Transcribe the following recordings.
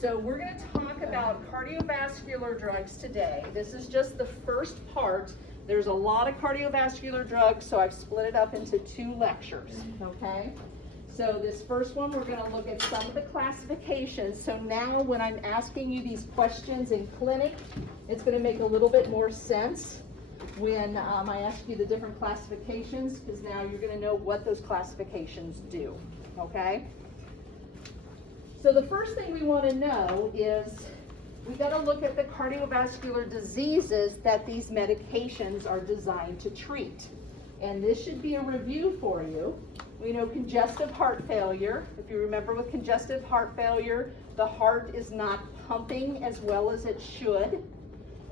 So we're going to talk about cardiovascular drugs today. This is just the first part. There's a lot of cardiovascular drugs, so I've split it up into 2 lectures, okay? So this first one, we're going to look at some of the classifications. So now when I'm asking you these questions in clinic, it's going to make a little bit more sense when I ask you the different classifications, because now you're going to know what those classifications do, okay? So the first thing we want to know is we got to look at the cardiovascular diseases that these medications are designed to treat. And this should be a review for you. We know congestive heart failure. If you remember with congestive heart failure, the heart is not pumping as well as it should,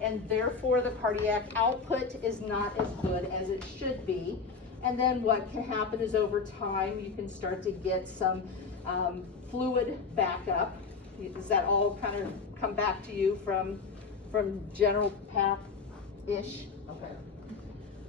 and therefore the cardiac output is not as good as it should be. And then what can happen is over time you can start to get some fluid backup. Does that all kind of come back to you from general path-ish? Okay.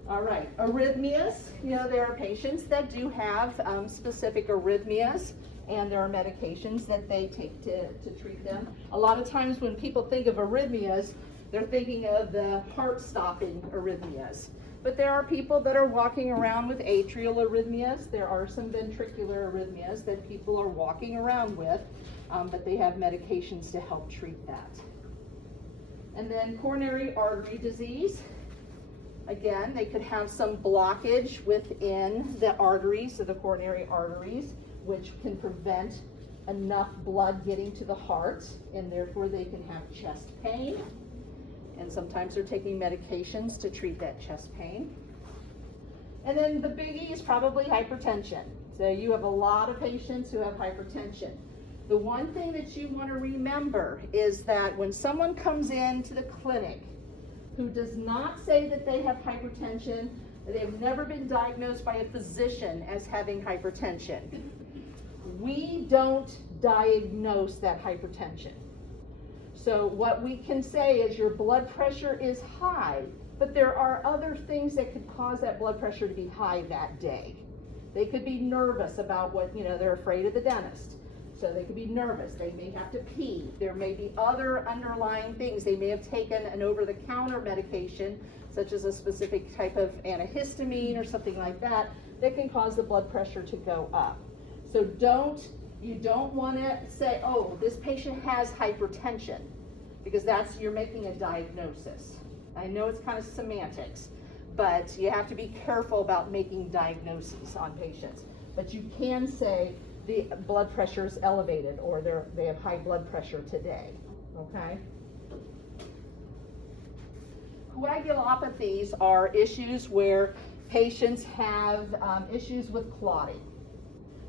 All right, arrhythmias. You know, there are patients that do have specific arrhythmias, and there are medications that they take to treat them. A lot of times when people think of arrhythmias, they're thinking of the heart-stopping arrhythmias. But there are people that are walking around with atrial arrhythmias. There are some ventricular arrhythmias that people are walking around with, but they have medications to help treat that. And then coronary artery disease. Again, they could have some blockage within the arteries, of the coronary arteries, which can prevent enough blood getting to the heart, and therefore they can have chest pain. And sometimes they're taking medications to treat that chest pain. And then the biggie is probably hypertension. So you have a lot of patients who have hypertension. The one thing that you want to remember is that when someone comes into the clinic who does not say that they have hypertension, they've never been diagnosed by a physician as having hypertension, we don't diagnose that hypertension. So what we can say is your blood pressure is high, but there are other things that could cause that blood pressure to be high that day. They could be nervous about what, they're afraid of the dentist. So they could be nervous, they may have to pee. There may be other underlying things. They may have taken an over-the-counter medication, such as a specific type of antihistamine or something like that, that can cause the blood pressure to go up. So you don't want to say, oh, this patient has hypertension, because you're making a diagnosis. I know it's kind of semantics, but you have to be careful about making diagnoses on patients. But you can say the blood pressure is elevated, or they have high blood pressure today, okay? Coagulopathies are issues where patients have issues with clotting.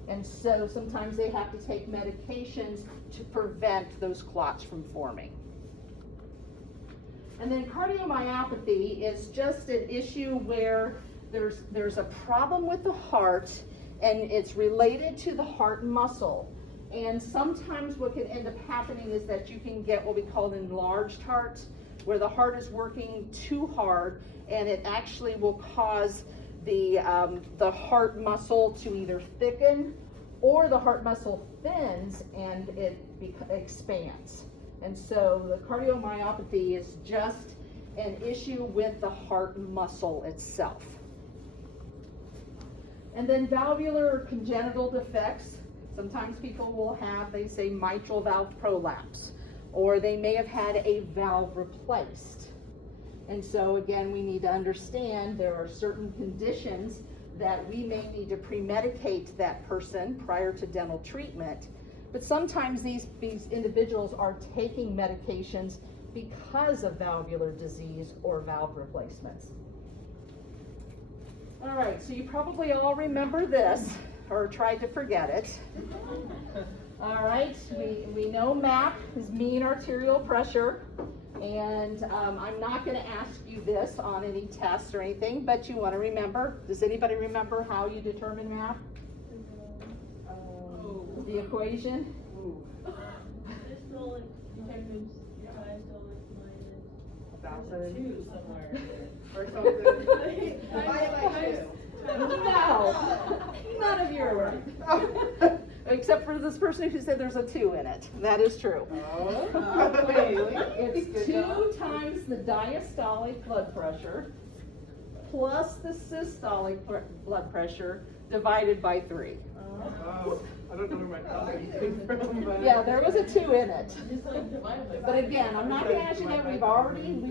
And so sometimes they have to take medications to prevent those clots from forming. And then cardiomyopathy is just an issue where there's a problem with the heart, and it's related to the heart muscle. And sometimes what can end up happening is that you can get what we call an enlarged heart, where the heart is working too hard, and it actually will cause the heart muscle to either thicken, or the heart muscle thins and it expands. And so the cardiomyopathy is just an issue with the heart muscle itself. And then valvular or congenital defects. Sometimes people will have, they say, mitral valve prolapse, or they may have had a valve replaced. And so again, we need to understand there are certain conditions that we may need to pre-medicate that person prior to dental treatment. But sometimes these individuals are taking medications because of valvular disease or valve replacements. All right, so you probably all remember this, or tried to forget it. All right, we know MAP is mean arterial pressure, and I'm not going to ask you this on any test or anything, but you want to remember. Does anybody remember how you determine MAP? The equation? Two somewhere. Or something. Divided by 2. No, none of you are right. Except for this person who said there's a 2 in it. That is true. It's 2 times the diastolic blood pressure plus the systolic blood pressure divided by 3. Oh, I don't know where my coffee came from, but. Yeah, there was a 2 in it. Just like divided by But again, I'm not going to ask you that. We've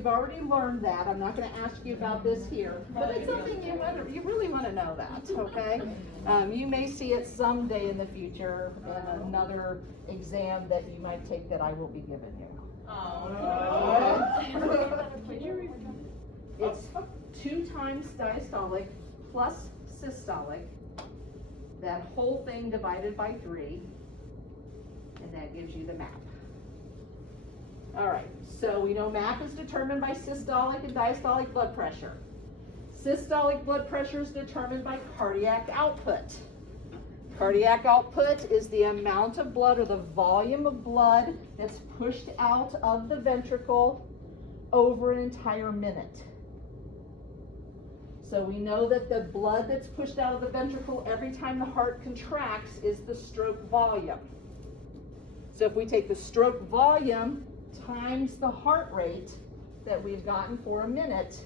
already learned that. I'm not going to ask you about this here. But it's something you really want to know that, okay? You may see it someday in the future in another exam that you might take that I will be giving you. Can you repeat? It's 2 times diastolic plus systolic. That whole thing divided by 3, and that gives you the map. All right, so we know map is determined by systolic and diastolic blood pressure. Systolic blood pressure is determined by cardiac output. Cardiac output is the amount of blood or the volume of blood that's pushed out of the ventricle over an entire minute. So we know that the blood that's pushed out of the ventricle every time the heart contracts is the stroke volume. So if we take the stroke volume times the heart rate that we've gotten for a minute,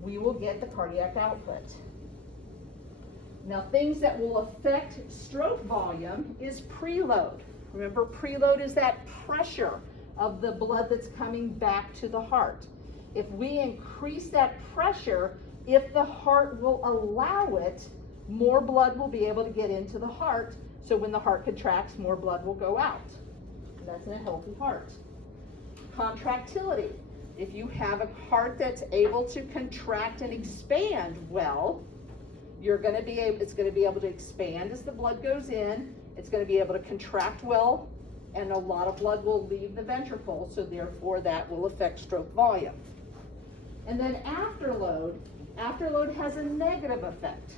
we will get the cardiac output. Now, things that will affect stroke volume is preload. Remember, preload is that pressure of the blood that's coming back to the heart. If we increase that pressure, if the heart will allow it, more blood will be able to get into the heart. So when the heart contracts, more blood will go out. And that's in a healthy heart. Contractility. If you have a heart that's able to contract and expand well, it's going to be able to expand as the blood goes in. It's going to be able to contract well, and a lot of blood will leave the ventricle. So therefore, that will affect stroke volume. And then afterload. Afterload has a negative effect.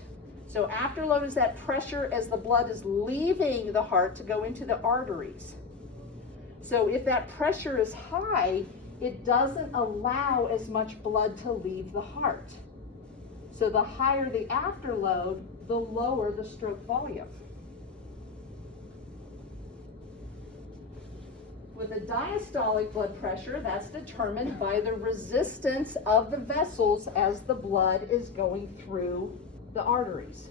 So afterload is that pressure as the blood is leaving the heart to go into the arteries. So if that pressure is high, it doesn't allow as much blood to leave the heart. So the higher the afterload, the lower the stroke volume. With the diastolic blood pressure, that's determined by the resistance of the vessels as the blood is going through the arteries.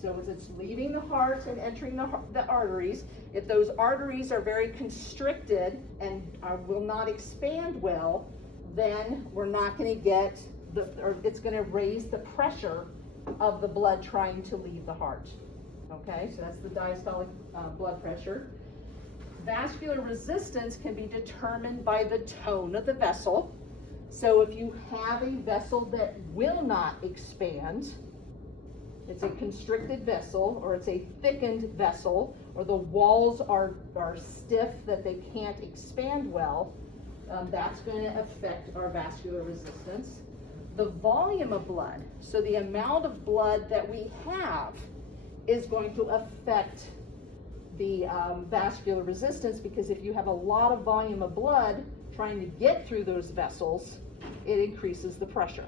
So as it's leaving the heart and entering the arteries, if those arteries are very constricted and will not expand well, then we're not going to get it's going to raise the pressure of the blood trying to leave the heart. Okay, so that's the diastolic blood pressure. Vascular resistance can be determined by the tone of the vessel. So if you have a vessel that will not expand, it's a constricted vessel, or it's a thickened vessel, or the walls are stiff that they can't expand well, that's going to affect our vascular resistance. The volume of blood, so the amount of blood that we have, is going to affect the vascular resistance, because if you have a lot of volume of blood trying to get through those vessels, it increases the pressure.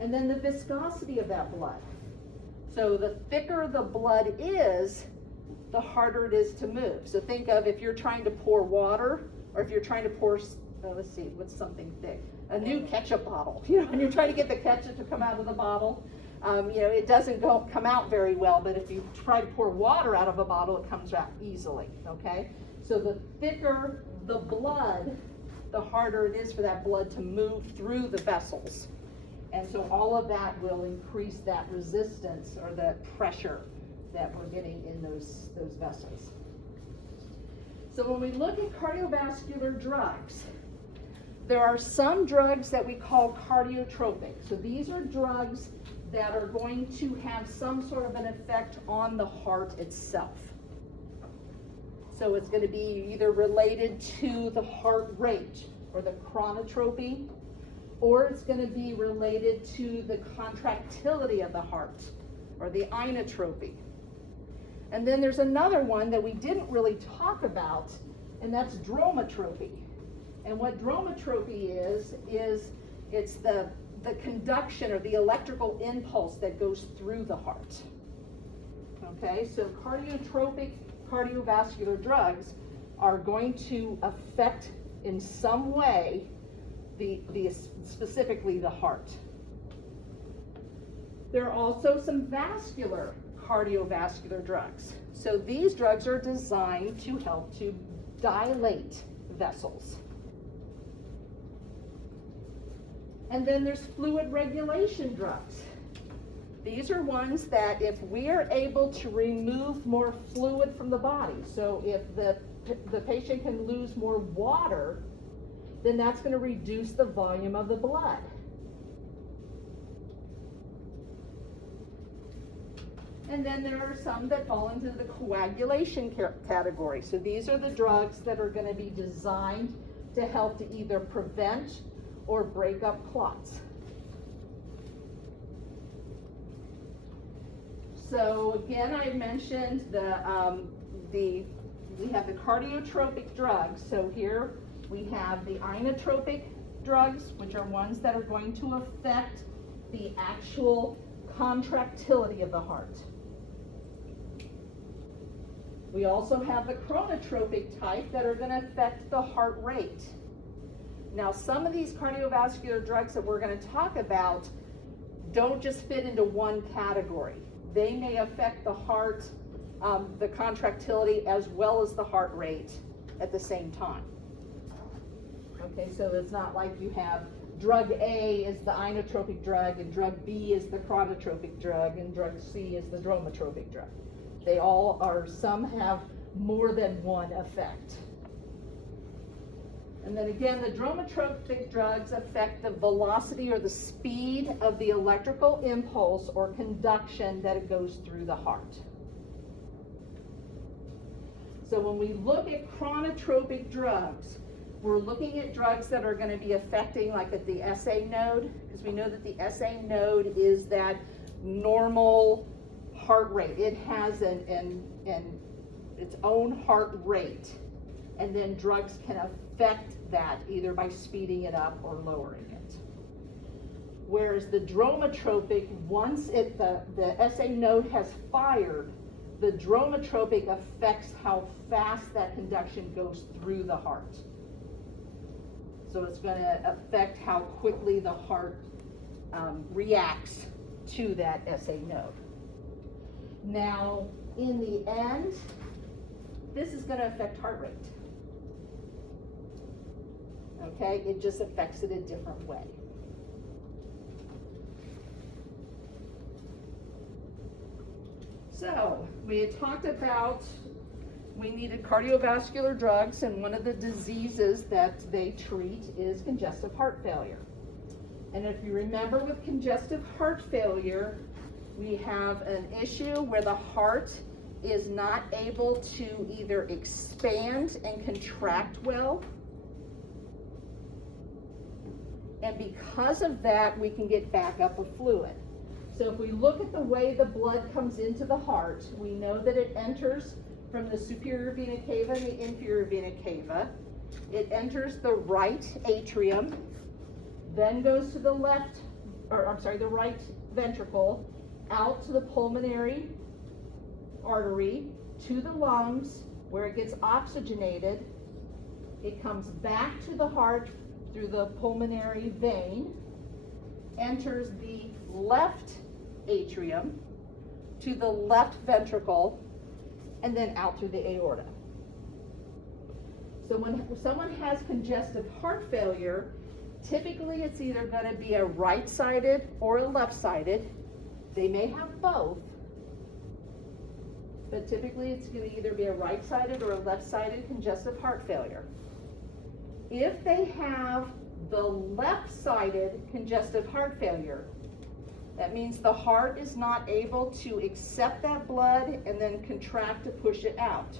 And then the viscosity of that blood. So the thicker the blood is, the harder it is to move. So think of if you're trying to pour water, or if you're trying to pour, let's see, what's something thick? A new ketchup bottle. And you're trying to get the ketchup to come out of the bottle. It doesn't come out very well, but if you try to pour water out of a bottle, it comes out easily, okay? So the thicker the blood, the harder it is for that blood to move through the vessels. And so all of that will increase that resistance or the pressure that we're getting in those vessels. So when we look at cardiovascular drugs, there are some drugs that we call cardiotropic. So these are drugs that are going to have some sort of an effect on the heart itself. So it's going to be either related to the heart rate or the chronotropy, or it's going to be related to the contractility of the heart or the inotropy. And then there's another one that we didn't really talk about, and that's dromatropy. And what dromatropy is it's the conduction or the electrical impulse that goes through the heart. Okay, so cardiotropic cardiovascular drugs are going to affect in some way specifically the heart. There are also some vascular cardiovascular drugs. So these drugs are designed to help to dilate vessels. And then there's fluid regulation drugs. These are ones that if we are able to remove more fluid from the body, so if the patient can lose more water, then that's going to reduce the volume of the blood. And then there are some that fall into the coagulation category. So these are the drugs that are going to be designed to help to either prevent or break up clots. So again, I mentioned we have the cardiotropic drugs. So here we have the inotropic drugs, which are ones that are going to affect the actual contractility of the heart. We also have the chronotropic type that are going to affect the heart rate. Now, some of these cardiovascular drugs that we're going to talk about don't just fit into one category. They may affect the heart, the contractility, as well as the heart rate at the same time. Okay, so it's not like you have drug A is the inotropic drug, and drug B is the chronotropic drug, and drug C is the dromotropic drug. They all are, some have more than one effect. And then again, the dromotropic drugs affect the velocity or the speed of the electrical impulse or conduction that it goes through the heart. So when we look at chronotropic drugs, we're looking at drugs that are going to be affecting, like at the SA node, because we know that the SA node is that normal heart rate. It has its own heart rate, and then drugs can affect that either by speeding it up or lowering it. Whereas the dromotropic, once the SA node has fired, the dromotropic affects how fast that conduction goes through the heart. So it's going to affect how quickly the heart reacts to that SA node. Now, in the end, this is going to affect heart rate. Okay, it just affects it a different way. So, we had talked about we needed cardiovascular drugs, and one of the diseases that they treat is congestive heart failure. And if you remember with congestive heart failure, we have an issue where the heart is not able to either expand and contract well. And because of that, we can get backup of fluid. So if we look at the way the blood comes into the heart, we know that it enters from the superior vena cava and the inferior vena cava. It enters the right atrium, then goes to the the right ventricle, out to the pulmonary artery, to the lungs, where it gets oxygenated. It comes back to the heart through the pulmonary vein, enters the left atrium, to the left ventricle, and then out through the aorta. So when someone has congestive heart failure, typically it's either going to be a right-sided or a left-sided. They may have both, but typically it's going to either be a right-sided or a left-sided congestive heart failure. If they have the left-sided congestive heart failure, that means the heart is not able to accept that blood and then contract to push it out.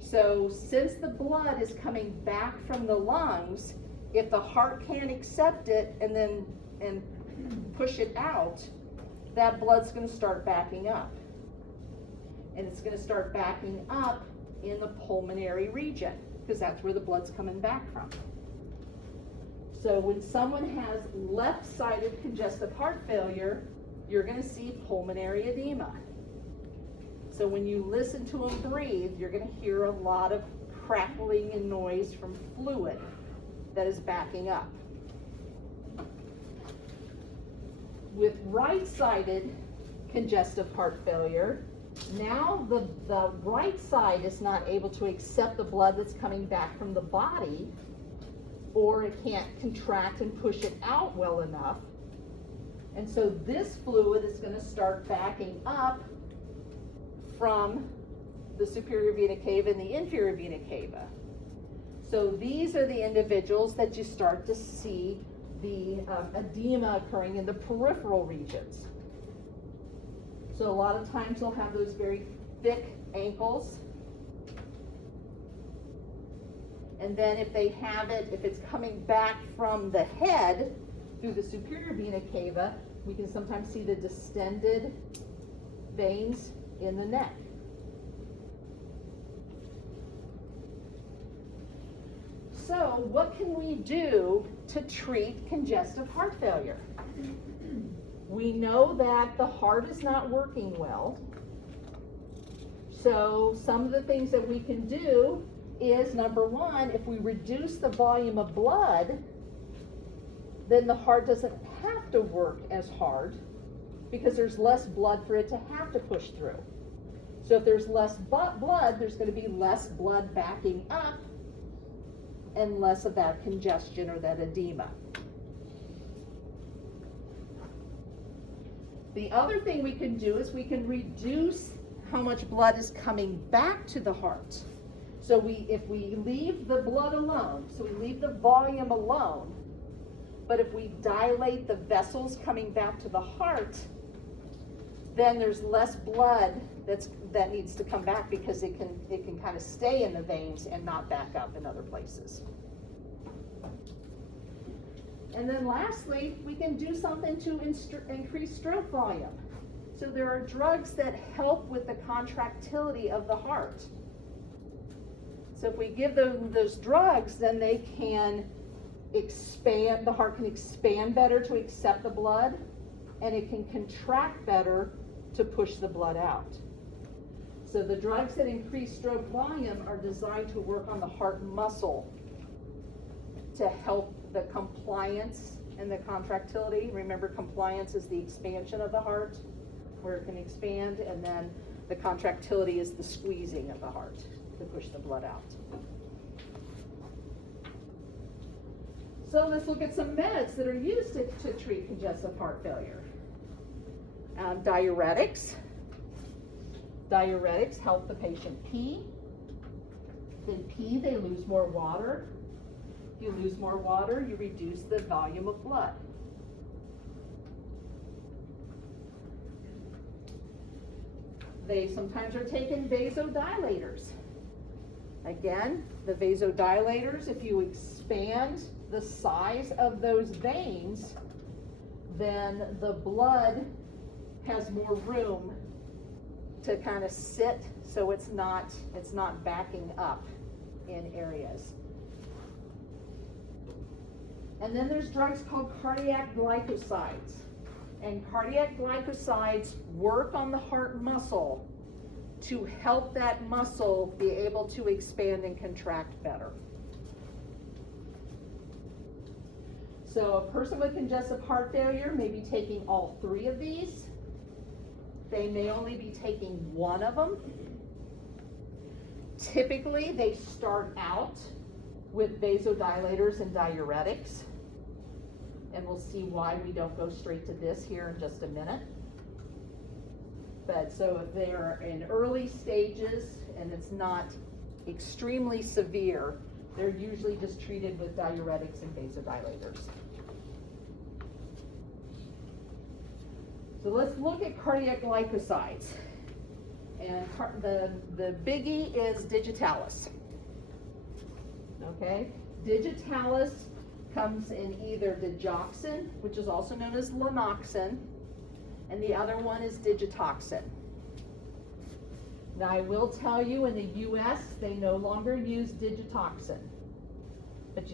So since the blood is coming back from the lungs, if the heart can't accept it and push it out, that blood's going to start backing up. And it's going to start backing up in the pulmonary region, because that's where the blood's coming back from. So when someone has left-sided congestive heart failure, you're going to see pulmonary edema. So when you listen to them breathe, you're going to hear a lot of crackling and noise from fluid that is backing up. With right-sided congestive heart failure, now the right side is not able to accept the blood that's coming back from the body, or it can't contract and push it out well enough. And so this fluid is going to start backing up from the superior vena cava and the inferior vena cava. So these are the individuals that you start to see the edema occurring in the peripheral regions. So a lot of times they'll have those very thick ankles. And then if they have it, if it's coming back from the head through the superior vena cava, we can sometimes see the distended veins in the neck. So what can we do to treat congestive heart failure? We know that the heart is not working well. So some of the things that we can do is, number one, if we reduce the volume of blood, then the heart doesn't have to work as hard because there's less blood for it to have to push through. So if there's less blood, there's going to be less blood backing up and less of that congestion or that edema. The other thing we can do is we can reduce how much blood is coming back to the heart. So if we leave the blood alone, so we leave the volume alone, but if we dilate the vessels coming back to the heart, then there's less blood that needs to come back because it can kind of stay in the veins and not back up in other places. And then lastly, we can do something to increase stroke volume. So there are drugs that help with the contractility of the heart. So if we give them those drugs, then they can expand, the heart can expand better to accept the blood, and it can contract better to push the blood out. So the drugs that increase stroke volume are designed to work on the heart muscle to help the compliance and the contractility. Remember, compliance is the expansion of the heart, where it can expand, and then the contractility is the squeezing of the heart to push the blood out. So let's look at some meds that are used to treat congestive heart failure. Diuretics. Diuretics help the patient pee. They pee, they lose more water. If you lose more water, you reduce the volume of blood. They sometimes are taken vasodilators. Again, the vasodilators, if you expand the size of those veins, then the blood has more room to kind of sit, so it's not backing up in areas. And then there's drugs called cardiac glycosides. And cardiac glycosides work on the heart muscle to help that muscle be able to expand and contract better. So a person with congestive heart failure may be taking all three of these. They may only be taking one of them. Typically, they start out with vasodilators and diuretics. And we'll see why we don't go straight to this here in just a minute. But so if they're in early stages and it's not extremely severe, they're usually just treated with diuretics and vasodilators. So let's look at cardiac glycosides. And the biggie is digitalis. Okay, digitalis comes in either digoxin, which is also known as lanoxin, and the other one is digitoxin. Now I will tell you, in the US, they no longer use digitoxin, but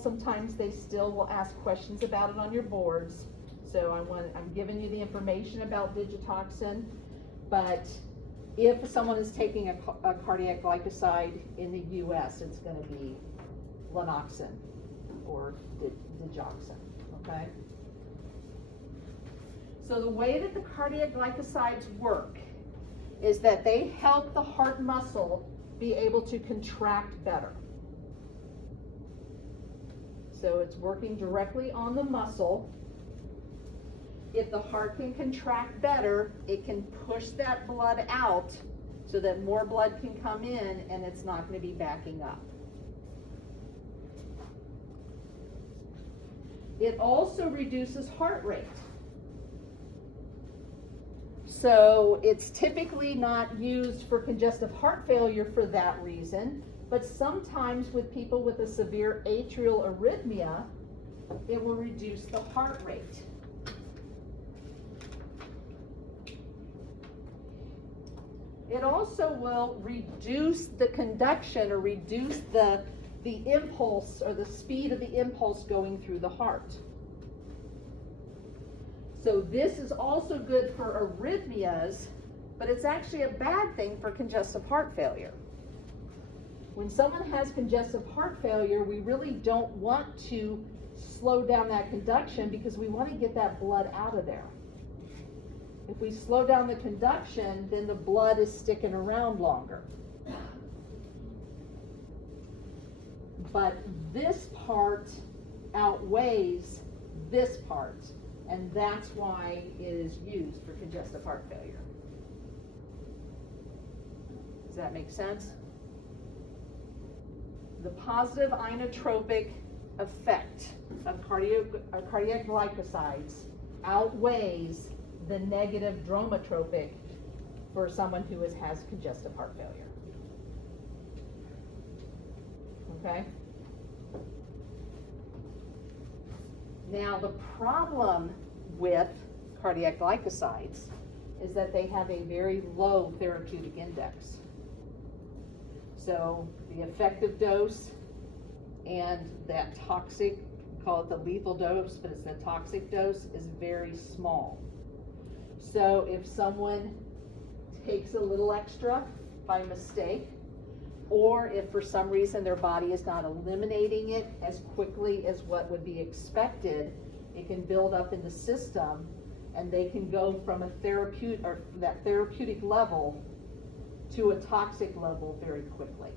sometimes they still will ask questions about it on your boards. So I'm giving you the information about digitoxin, but if someone is taking a cardiac glycoside in the US, it's gonna be Lanoxin or digoxin, okay? So the way that the cardiac glycosides work is that they help the heart muscle be able to contract better. So it's working directly on the muscle. If the heart can contract better, it can push that blood out so that more blood can come in and it's not going to be backing up. It also reduces heart rate. So it's typically not used for congestive heart failure for that reason, but sometimes with people with a severe atrial arrhythmia, it will reduce the heart rate. It also will reduce the conduction or reduce the impulse or the speed of the impulse going through the heart. So this is also good for arrhythmias, but it's actually a bad thing for congestive heart failure. When someone has congestive heart failure, we really don't want to slow down that conduction because we want to get that blood out of there. If we slow down the conduction, then the blood is sticking around longer. But this part outweighs this part, and that's why it is used for congestive heart failure. Does that make sense? The positive inotropic effect of cardiac glycosides outweighs the negative dromotropic for someone who has congestive heart failure. Okay? Now the problem with cardiac glycosides is that they have a very low therapeutic index. So the effective dose and that toxic, call it the lethal dose, but it's the toxic dose, is very small. So if someone takes a little extra by mistake, or if for some reason their body is not eliminating it as quickly as what would be expected, it can build up in the system and they can go from a therapeutic or that therapeutic level to a toxic level very quickly.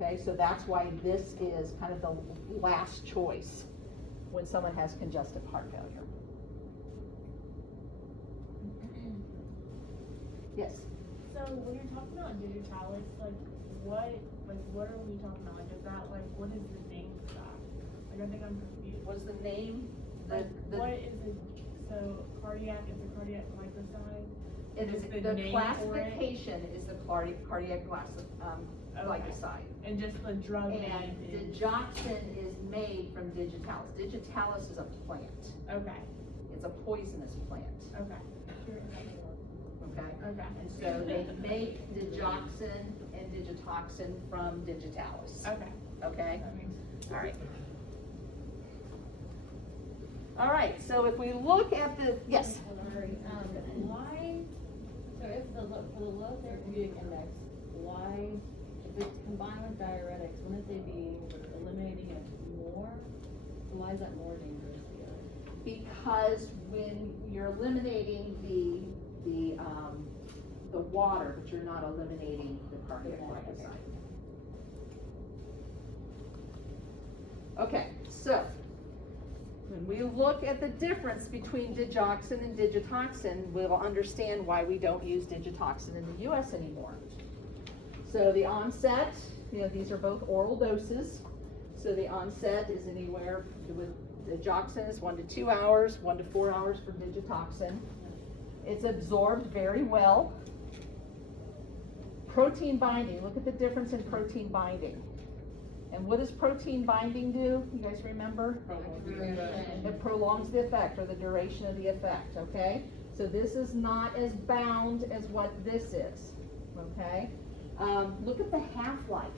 Okay, so that's why this is kind of the last choice when someone has congestive heart failure. Yes? So when you're talking about digitalis, what are we talking about? Is that what is the name for that? I think I'm confused. Was the name What is it? So cardiac is the cardiac glycoside? It is the the name classification is the cardiac glycoside. And just the drug name And is... digoxin is made from digitalis. Digitalis is a plant. Okay. It's a poisonous plant. Okay. Okay? Okay. And so they make digoxin and digitoxin from digitalis. Okay. Okay? That makes sense. All right. All right, so if we look at the, yes? Why, so if for the low therapeutic index, why, if it's combined with diuretics, wouldn't they be eliminating it more? So why is that more dangerous to the other? Because when you're eliminating the water, but you're not eliminating the cardiac glycoside. Okay, so when we look at the difference between digoxin and digitoxin, we'll understand why we don't use digitoxin in the US anymore. So the onset, these are both oral doses. So the onset is anywhere with digoxin is 1 to 2 hours, 1 to 4 hours for digitoxin. It's absorbed very well. Protein binding, look at the difference in protein binding. And what does protein binding do? You guys remember? It prolongs the effect or the duration of the effect, okay? So this is not as bound as what this is, okay? Look at the half-life.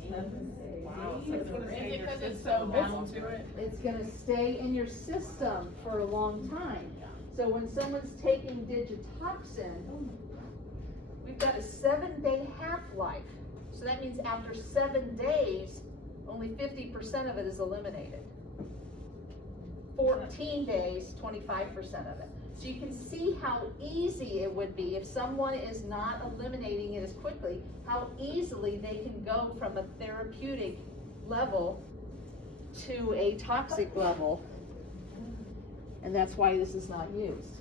Wow. Is it because it's so bound to it? It's gonna stay in your system for a long time. So when someone's taking digitoxin, we've got a 7-day half-life. So that means after 7 days, only 50% of it is eliminated. 14 days, 25% of it. So you can see how easy it would be if someone is not eliminating it as quickly, how easily they can go from a therapeutic level to a toxic level. And that's why this is not used.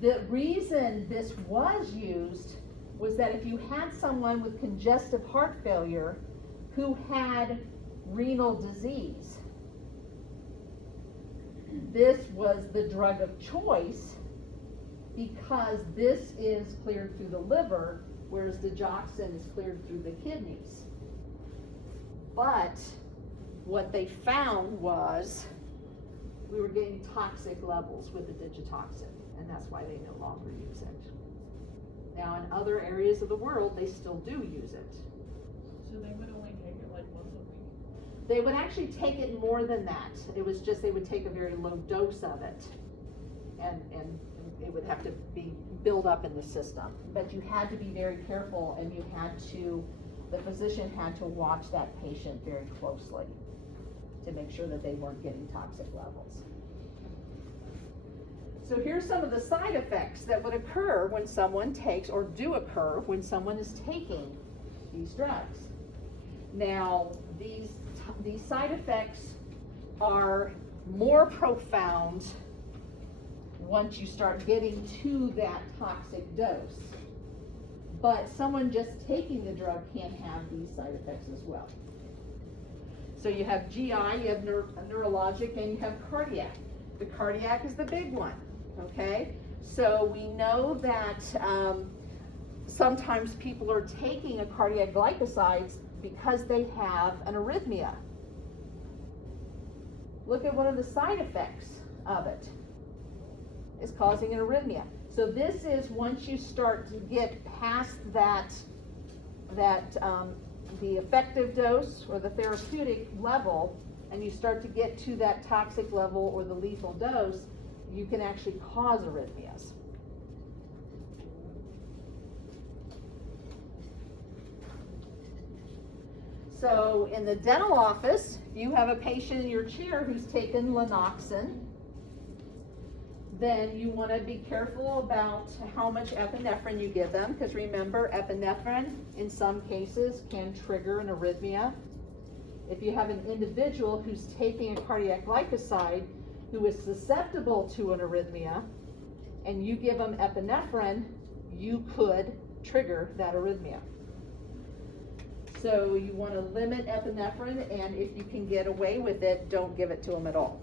The reason this was used was that if you had someone with congestive heart failure who had renal disease, this was the drug of choice because this is cleared through the liver, whereas digoxin is cleared through the kidneys. But what they found was we were getting toxic levels with the digitoxin, and that's why they no longer use it. Now, in other areas of the world, they still do use it. So they would only take it like once a week? They would actually take it more than that. It was just they would take a very low dose of it, and it would have to be built up in the system. But you had to be very careful, and you had to, the physician had to watch that patient very closely to make sure that they weren't getting toxic levels. So here's some of the side effects that would occur when someone takes, or do occur when someone is taking these drugs. Now, these side effects are more profound once you start getting to that toxic dose. But someone just taking the drug can have these side effects as well. So you have GI, you have neurologic, and you have cardiac. The cardiac is the big one, okay? So we know that sometimes people are taking a cardiac glycosides because they have an arrhythmia. Look at one of the side effects of it. It's causing an arrhythmia. So this is once you start to get past the effective dose or the therapeutic level, and you start to get to that toxic level or the lethal dose, you can actually cause arrhythmias. So in the dental office, if you have a patient in your chair who's taken Lanoxin, then you want to be careful about how much epinephrine you give them, because remember, epinephrine in some cases can trigger an arrhythmia. If you have an individual who's taking a cardiac glycoside who is susceptible to an arrhythmia, and you give them epinephrine, you could trigger that arrhythmia. So you want to limit epinephrine, and if you can get away with it, don't give it to them at all.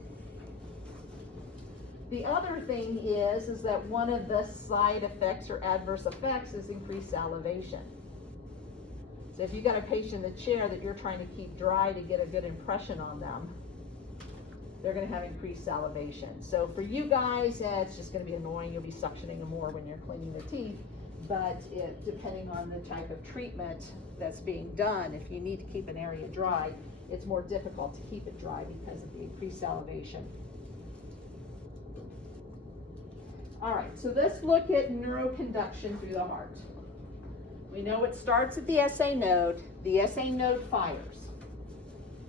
The other thing is that one of the side effects or adverse effects is increased salivation. So if you got a patient in the chair that you're trying to keep dry to get a good impression on them, they're going to have increased salivation. So for you guys, it's just going to be annoying. You'll be suctioning them more when you're cleaning the teeth. But depending on the type of treatment that's being done, if you need to keep an area dry, it's more difficult to keep it dry because of the increased salivation. All right, so let's look at neuroconduction through the heart. We know it starts at the SA node. The SA node fires.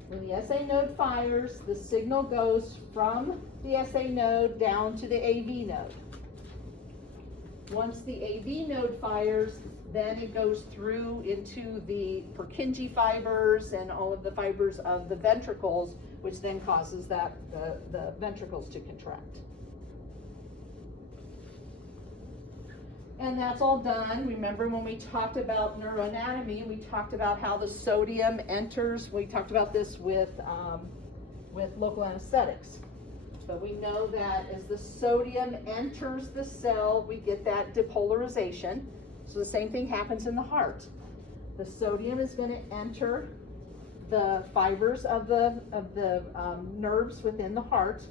When the SA node fires, the signal goes from the SA node down to the AV node. Once the AV node fires, then it goes through into the Purkinje fibers and all of the fibers of the ventricles, which then causes the ventricles to contract. And that's all done. Remember when we talked about neuroanatomy, we talked about how the sodium enters. We talked about this with local anesthetics. But we know that as the sodium enters the cell, we get that depolarization. So the same thing happens in the heart. The sodium is going to enter the fibers of the nerves within the heart,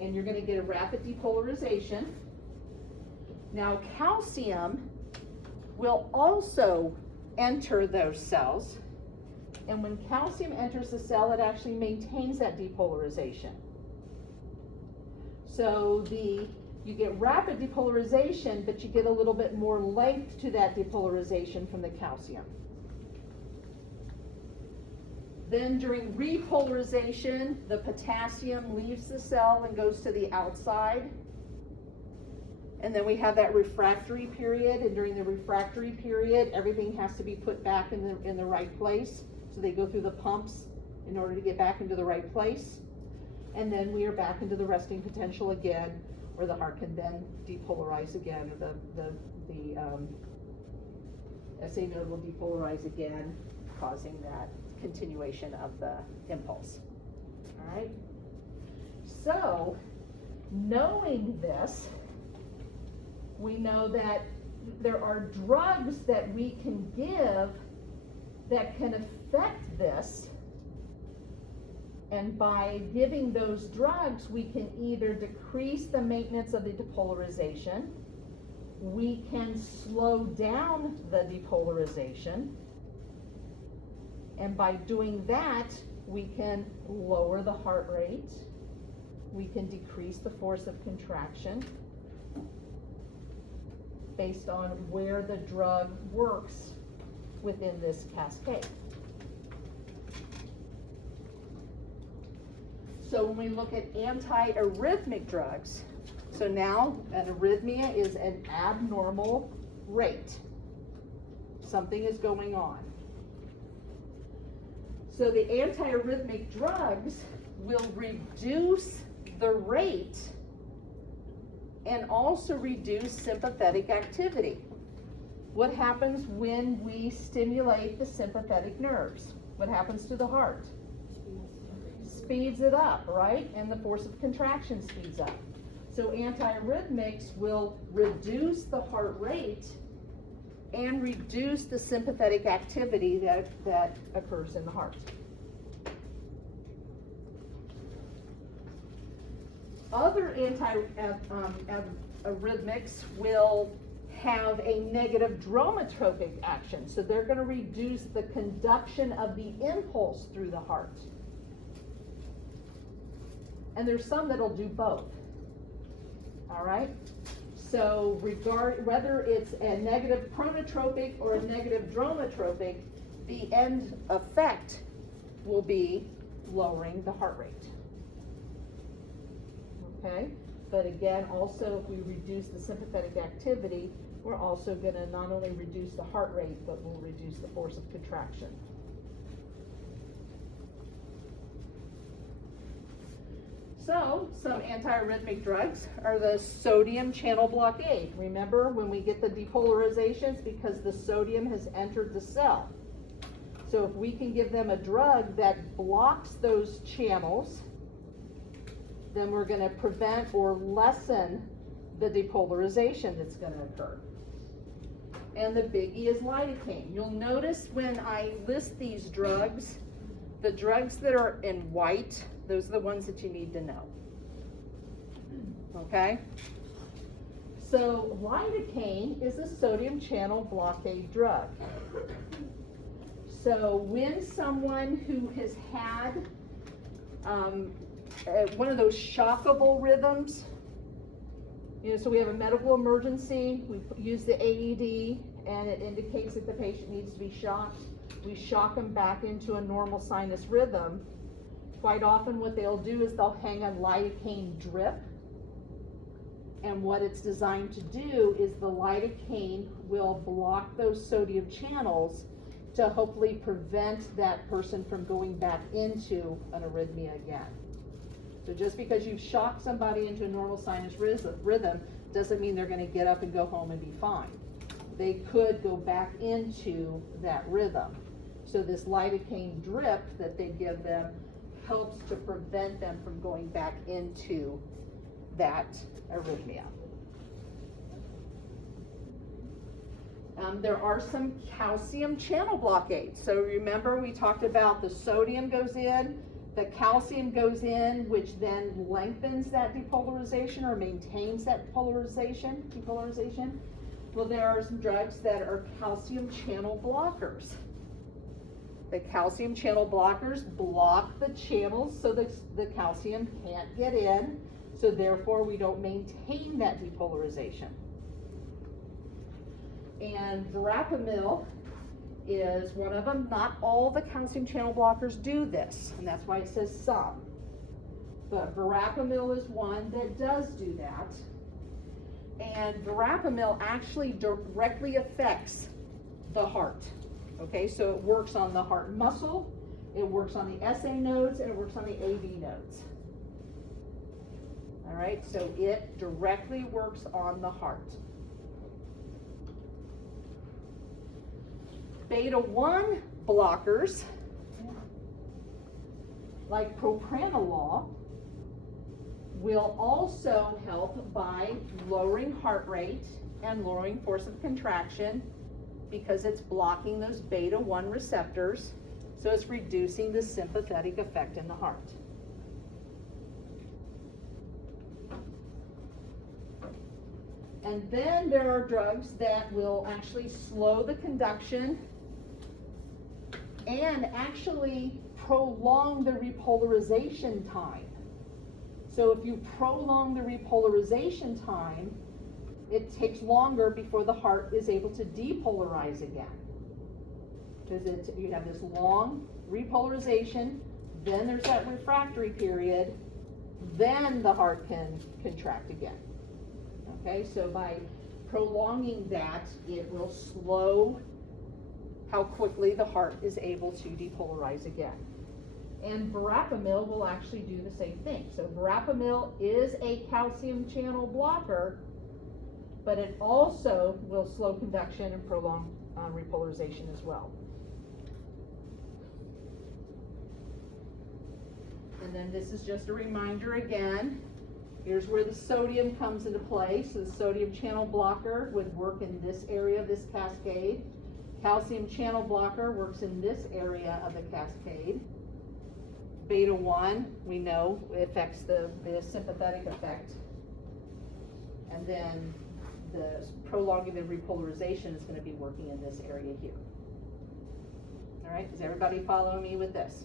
and you're going to get a rapid depolarization. Now, calcium will also enter those cells, and when calcium enters the cell, it actually maintains that depolarization. So You get rapid depolarization, but you get a little bit more length to that depolarization from the calcium. Then during repolarization, the potassium leaves the cell and goes to the outside. And then we have that refractory period, and during the refractory period, everything has to be put back in the right place. So they go through the pumps in order to get back into the right place. And then we are back into the resting potential again, where the heart can then depolarize again, or the SA node will depolarize again, causing that continuation of the impulse. All right? So, knowing this, we know that there are drugs that we can give that can affect this, and by giving those drugs, we can either decrease the maintenance of the depolarization, we can slow down the depolarization, and by doing that, we can lower the heart rate, we can decrease the force of contraction based on where the drug works within this cascade. So when we look at anti-arrhythmic drugs, so now an arrhythmia is an abnormal rate. Something is going on. So the antiarrhythmic drugs will reduce the rate and also reduce sympathetic activity. What happens when we stimulate the sympathetic nerves? What happens to the heart? Speeds it up, right? And the force of contraction speeds up. So antiarrhythmics will reduce the heart rate and reduce the sympathetic activity that occurs in the heart. Other antiarrhythmics will have a negative dromotropic action. So they're going to reduce the conduction of the impulse through the heart. And there's some that'll do both. All right? So whether it's a negative chronotropic or a negative dromotropic, the end effect will be lowering the heart rate. Okay? But again, also if we reduce the sympathetic activity, we're also going to not only reduce the heart rate, but we'll reduce the force of contraction. So, some antiarrhythmic drugs are the sodium channel blockade. Remember, when we get the depolarizations, because the sodium has entered the cell. So if we can give them a drug that blocks those channels, then we're going to prevent or lessen the depolarization that's going to occur. And the biggie is lidocaine. You'll notice when I list these drugs, the drugs that are in white, those are the ones that you need to know. Okay? So lidocaine is a sodium channel blockade drug. So when someone who has had one of those shockable rhythms, so we have a medical emergency, we use the AED, and it indicates that the patient needs to be shocked. We shock them back into a normal sinus rhythm. Quite often what they'll do is they'll hang a lidocaine drip, and what it's designed to do is the lidocaine will block those sodium channels to hopefully prevent that person from going back into an arrhythmia again. So just because you've shocked somebody into a normal sinus rhythm doesn't mean they're going to get up and go home and be fine. They could go back into that rhythm. So this lidocaine drip that they give them helps to prevent them from going back into that arrhythmia. There are some calcium channel blockades. So remember we talked about the sodium goes in, the calcium goes in, which then lengthens that depolarization or maintains that depolarization. Well, there are some drugs that are calcium channel blockers. The calcium channel blockers block the channels so the calcium can't get in. So therefore, we don't maintain that depolarization. And verapamil is one of them. Not all the calcium channel blockers do this, and that's why it says some. But verapamil is one that does do that. And verapamil actually directly affects the heart. Okay, so it works on the heart muscle, it works on the SA nodes, and it works on the AV nodes. All right, so it directly works on the heart. Beta 1 blockers, like propranolol, will also help by lowering heart rate and lowering force of contraction because it's blocking those beta 1 receptors, so it's reducing the sympathetic effect in the heart. And then there are drugs that will actually slow the conduction and actually prolong the repolarization time. So if you prolong the repolarization time, it takes longer before the heart is able to depolarize again. Because you have this long repolarization, then there's that refractory period, then the heart can contract again. Okay, so by prolonging that, it will slow how quickly the heart is able to depolarize again. And verapamil will actually do the same thing. So verapamil is a calcium channel blocker, but it also will slow conduction and prolong repolarization as well. And then this is just a reminder again. Here's where the sodium comes into play. So the sodium channel blocker would work in this area of this cascade. Calcium channel blocker works in this area of the cascade. Beta 1, we know, affects the sympathetic effect. And then the prolonging the repolarization is going to be working in this area here. All right, is everybody following me with this?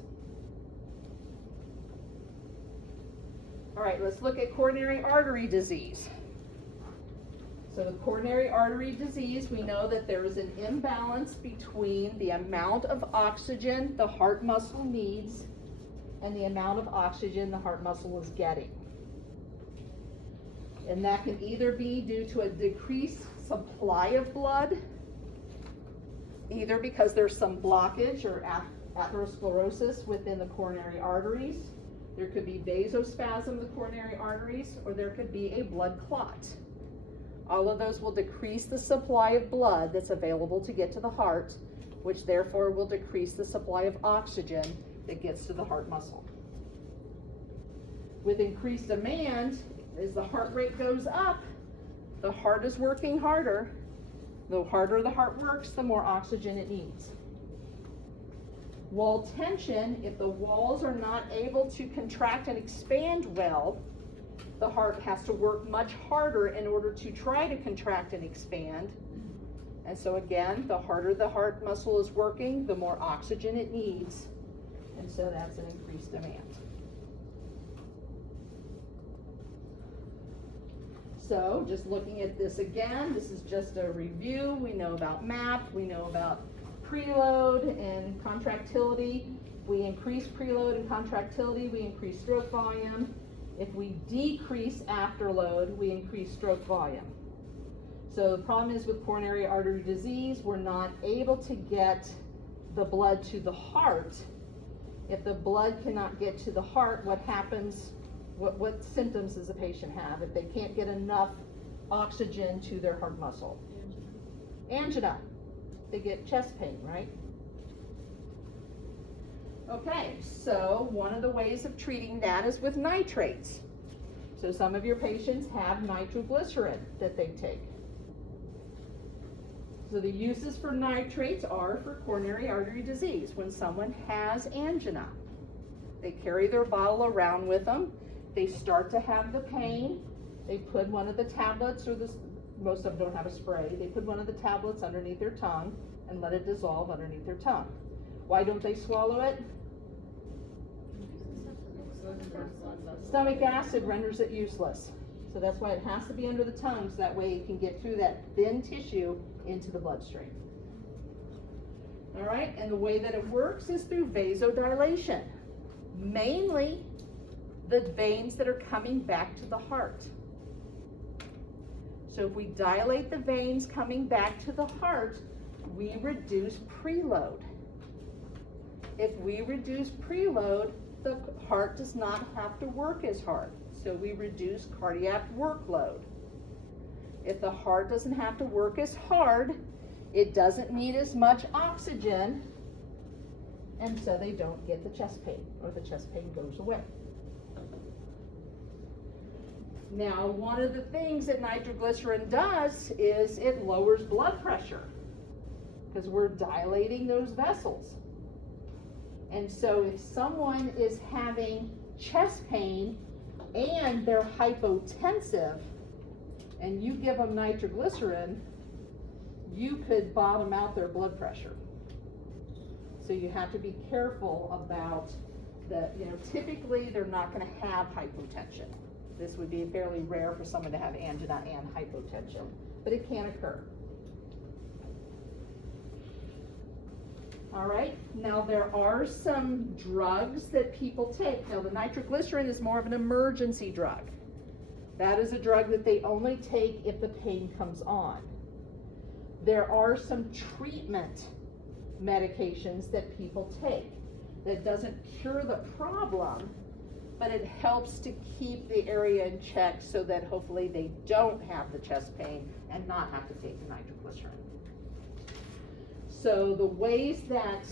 All right, let's look at coronary artery disease. So the coronary artery disease, we know that there is an imbalance between the amount of oxygen the heart muscle needs and the amount of oxygen the heart muscle is getting. And that can either be due to a decreased supply of blood, either because there's some blockage or atherosclerosis within the coronary arteries. There could be vasospasm of the coronary arteries, or there could be a blood clot. All of those will decrease the supply of blood that's available to get to the heart, which therefore will decrease the supply of oxygen that gets to the heart muscle. With increased demand, as the heart rate goes up, the heart is working harder. The harder the heart works, the more oxygen it needs. Wall tension, if the walls are not able to contract and expand well, the heart has to work much harder in order to try to contract and expand. And so again, the harder the heart muscle is working, the more oxygen it needs. And so that's an increased demand. So just looking at this again, this is just a review. We know about MAP, we know about preload and contractility. If we increase preload and contractility, we increase stroke volume. If we decrease afterload, we increase stroke volume. So the problem is with coronary artery disease, we're not able to get the blood to the heart. If the blood cannot get to the heart, what happens? What symptoms does a patient have if they can't get enough oxygen to their heart muscle? Angina. They get chest pain, right? Okay, so one of the ways of treating that is with nitrates. So some of your patients have nitroglycerin that they take. So the uses for nitrates are for coronary artery disease. When someone has angina, they carry their bottle around with them. They start to have the pain. They put one of the tablets, or most of them don't have a spray. They put one of the tablets underneath their tongue and let it dissolve underneath their tongue. Why don't they swallow it? Stomach acid renders it useless. So that's why it has to be under the tongue, so that way it can get through that thin tissue into the bloodstream. All right, and the way that it works is through vasodilation. Mainly the veins that are coming back to the heart. So if we dilate the veins coming back to the heart, we reduce preload. If we reduce preload, the heart does not have to work as hard. So we reduce cardiac workload. If the heart doesn't have to work as hard, it doesn't need as much oxygen, and so they don't get the chest pain, or the chest pain goes away. Now, one of the things that nitroglycerin does is it lowers blood pressure, because we're dilating those vessels. And so if someone is having chest pain and they're hypotensive, and you give them nitroglycerin, you could bottom out their blood pressure. So you have to be careful about typically they're not going to have hypotension. This would be fairly rare for someone to have angina and hypotension, but it can occur. All right, now there are some drugs that people take. Now the nitroglycerin is more of an emergency drug. That is a drug that they only take if the pain comes on. There are some treatment medications that people take that doesn't cure the problem, but it helps to keep the area in check so that hopefully they don't have the chest pain and not have to take the nitroglycerin. So the ways that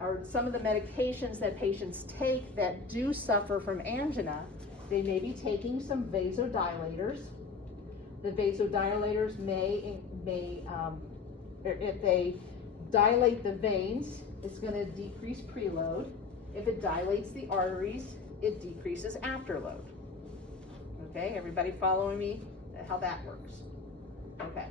are some of the medications that patients take that do suffer from angina, they may be taking some vasodilators. The vasodilators may if they dilate the veins, it's going to decrease preload. If it dilates the arteries, it decreases afterload. Okay, everybody following me how that works? Okay.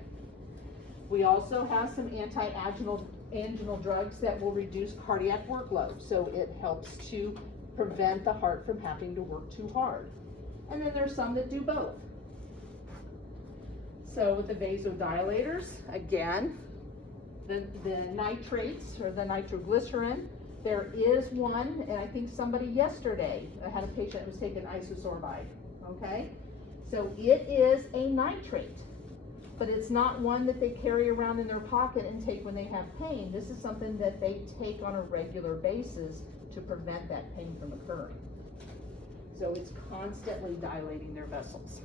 We also have some anti-anginal drugs that will reduce cardiac workload, so it helps to prevent the heart from having to work too hard. And then there's some that do both. So with the vasodilators, again, the nitrates or the nitroglycerin, there is one, and I think somebody yesterday had a patient that was taking isosorbide, okay? So it is a nitrate, but it's not one that they carry around in their pocket and take when they have pain. This is something that they take on a regular basis to prevent that pain from occurring. So it's constantly dilating their vessels.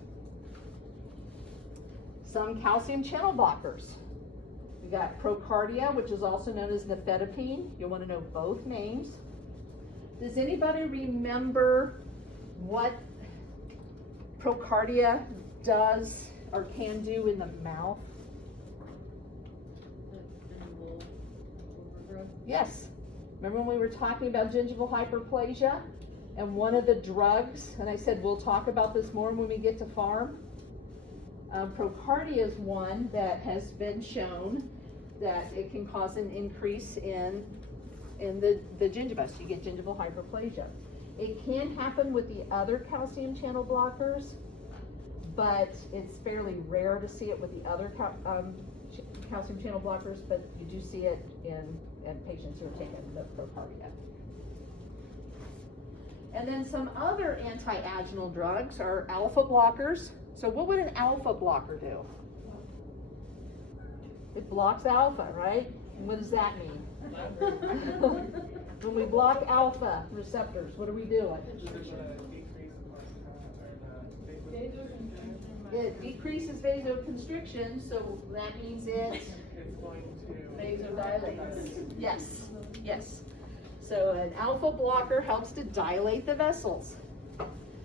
Some calcium channel blockers. We got Procardia, which is also known as nifedipine. You'll want to know both names. Does anybody remember what Procardia does or can do in the mouth? Yes. Remember when we were talking about gingival hyperplasia? And one of the drugs, and I said we'll talk about this more when we get to Pharm. Procardia is one that has been shown that it can cause an increase in the gingivus. You get gingival hyperplasia. It can happen with the other calcium channel blockers, but it's fairly rare to see it with the other calcium channel blockers, but you do see it in patients who are taking the Procardia. And then some other anti-aginal drugs are alpha blockers. So what would an alpha blocker do? It blocks alpha, right? And what does that mean? When we block alpha receptors, what are we doing? It decreases vasoconstriction, so that means it vasodilates. Yes, yes. So an alpha blocker helps to dilate the vessels.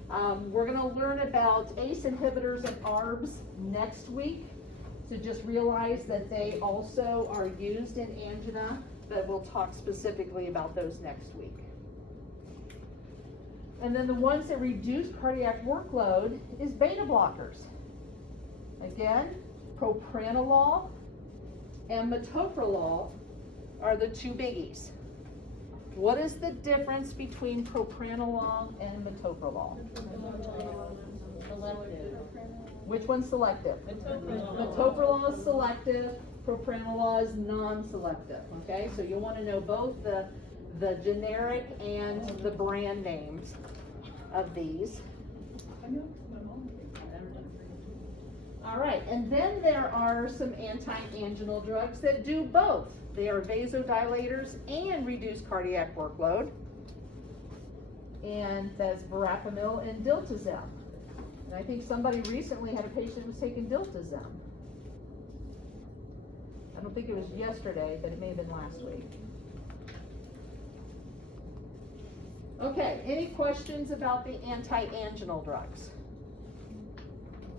We're going to learn about ACE inhibitors and ARBs next week. So just realize that they also are used in angina, but we'll talk specifically about those next week. And then the ones that reduce cardiac workload is beta blockers. Again, propranolol and metoprolol are the two biggies. What is the difference between propranolol and metoprolol? Selective. Which one's selective? Metoprolol is selective, propranolol is non-selective, okay? So you'll want to know both the generic and the brand names of these. All right, and then there are some anti-anginal drugs that do both. They are vasodilators and reduce cardiac workload. And that's verapamil and diltiazem. And I think somebody recently had a patient who was taking diltiazem. I don't think it was yesterday, but it may have been last week. Okay, any questions about the anti-anginal drugs?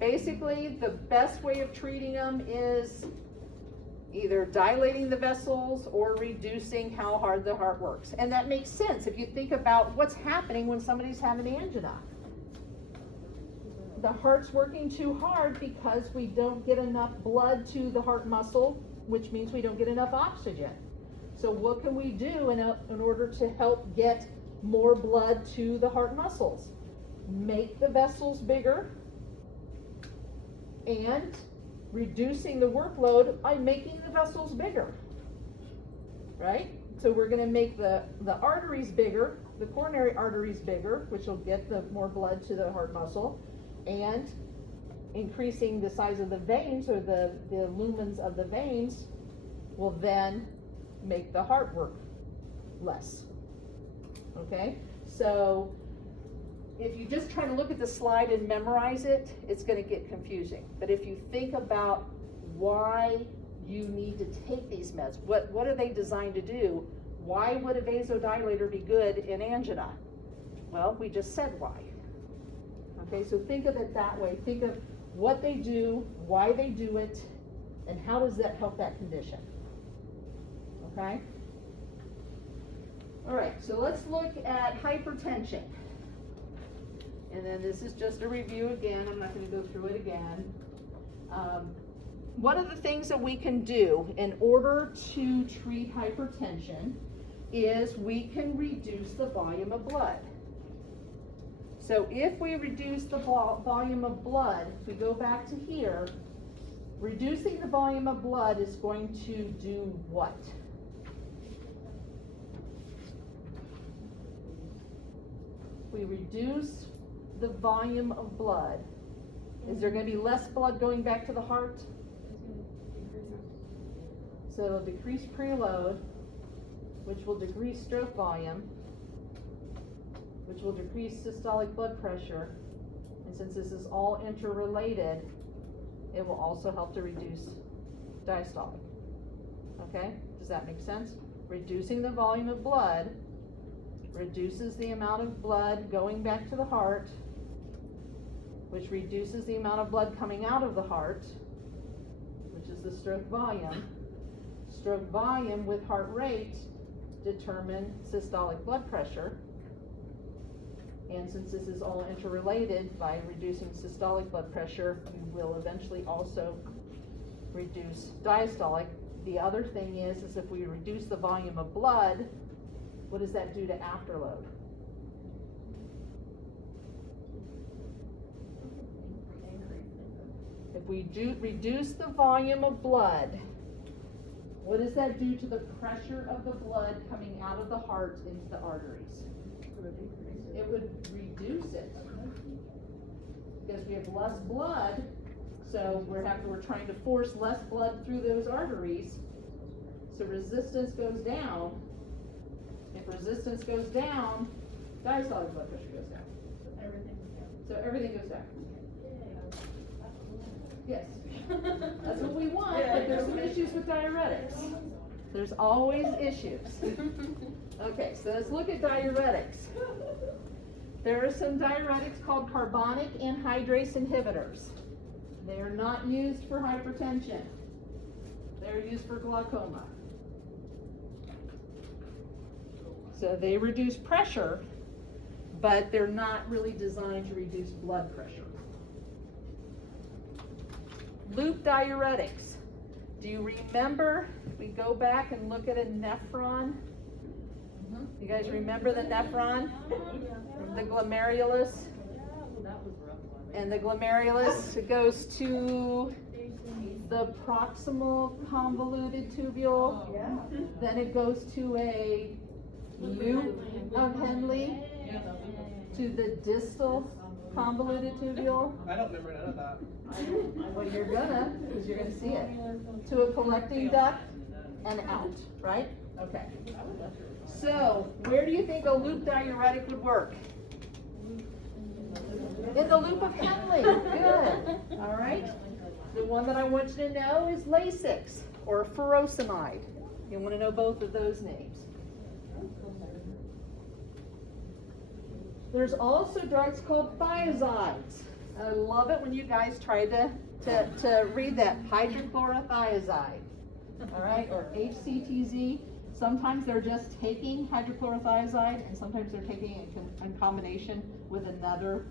Basically, the best way of treating them is either dilating the vessels or reducing how hard the heart works. And that makes sense if you think about what's happening when somebody's having angina. The heart's working too hard because we don't get enough blood to the heart muscle, which means we don't get enough oxygen. So what can we do in order to help get more blood to the heart muscles? Make the vessels bigger and reducing the workload by making the vessels bigger, right? So we're gonna make the arteries bigger, the coronary arteries bigger, which will get the more blood to the heart muscle, and increasing the size of the veins, or the lumens of the veins, will then make the heart work less, okay? So if you just try to look at the slide and memorize it, it's going to get confusing. But if you think about why you need to take these meds, what are they designed to do? Why would a vasodilator be good in angina? Well, we just said why. Okay, so think of it that way. Think of what they do, why they do it, and how does that help that condition. Okay? All right, so let's look at hypertension. And then this is just a review again. I'm not going to go through it again. One of the things that we can do in order to treat hypertension is we can reduce the volume of blood. So if we reduce the volume of blood, if we go back to here, reducing the volume of blood is going to do what? We reduce the volume of blood. Is there going to be less blood going back to the heart? So it'll decrease preload, which will decrease stroke volume, which will decrease systolic blood pressure. And since this is all interrelated, it will also help to reduce diastolic. Okay? Does that make sense? Reducing the volume of blood reduces the amount of blood going back to the heart, which reduces the amount of blood coming out of the heart, which is the stroke volume. Stroke volume with heart rate determine systolic blood pressure. And since this is all interrelated, by reducing systolic blood pressure, you will eventually also reduce diastolic. The other thing is if we reduce the volume of blood, what does that do to afterload? If we reduce the volume of blood, what does that do to the pressure of the blood coming out of the heart into the arteries? It would reduce it because we have less blood, so we're trying to force less blood through those arteries. So resistance goes down. If resistance goes down, diastolic blood pressure goes down. So everything goes down. Yes, that's what we want, but there's some issues with diuretics. There's always issues. Okay, so let's look at diuretics. There are some diuretics called carbonic anhydrase inhibitors. They are not used for hypertension. They're used for glaucoma. So they reduce pressure, but they're not really designed to reduce blood pressure. Loop Do you remember, if we go back and look at a nephron, You guys remember the nephron, the glomerulus, That was a rough one. and the glomerulus goes to the proximal convoluted tubule. Then it goes to a loop of Henle to the distal convoluted tubule. I don't remember none of that. Well, you're gonna, because you're gonna see it. To a collecting duct and out, right? Okay. So, where do you think a loop diuretic would work? In the loop of Henle. Good. All right. The one that I want you to know is Lasix or furosemide. You want to know both of those names. There's also drugs called thiazides. I love it when you guys try to read that, hydrochlorothiazide, all right, or HCTZ. Sometimes they're just taking hydrochlorothiazide, and sometimes they're taking it in combination with another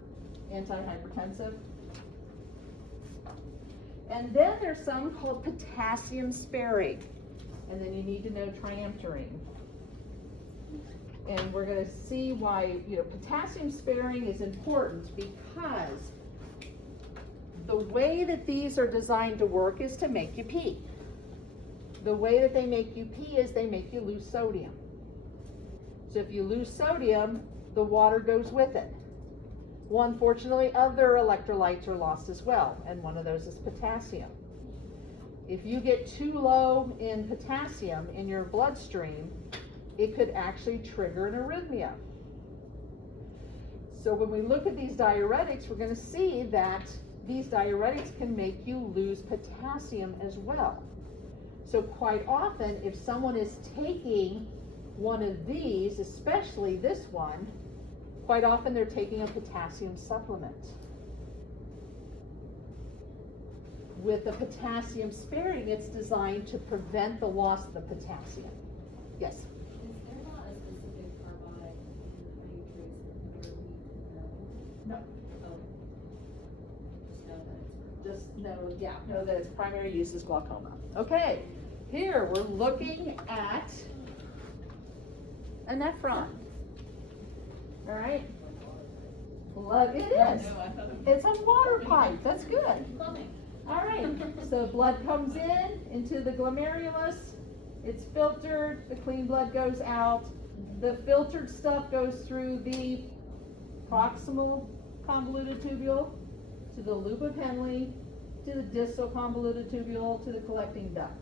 antihypertensive. And then there's some called potassium sparing, and then you need to know triamterene. And we're going to see why, potassium sparing is important, because the way that these are designed to work is to make you pee. The way that they make you pee is they make you lose sodium. So if you lose sodium, the water goes with it. Well, unfortunately, other electrolytes are lost as well, and one of those is potassium. If you get too low in potassium in your bloodstream, it could actually trigger an arrhythmia. So when we look at these diuretics, we're going to see that these diuretics can make you lose potassium as well. So quite often, if someone is taking one of these, especially this one, quite often they're taking a potassium supplement. With the potassium sparing, it's designed to prevent the loss of the potassium. Yes? Is there not a specific carbonic matrix inhibitor we know? No. Oh. Just know that it's Know that its primary use is glaucoma. Okay, here we're looking at a nephron. All right. Blood, it is. It's a water pipe. That's good. plumbing. All right. So blood comes into the glomerulus. It's filtered. The clean blood goes out. The filtered stuff goes through the proximal convoluted tubule to the loop of Henle to the distal convoluted tubule to the collecting duct.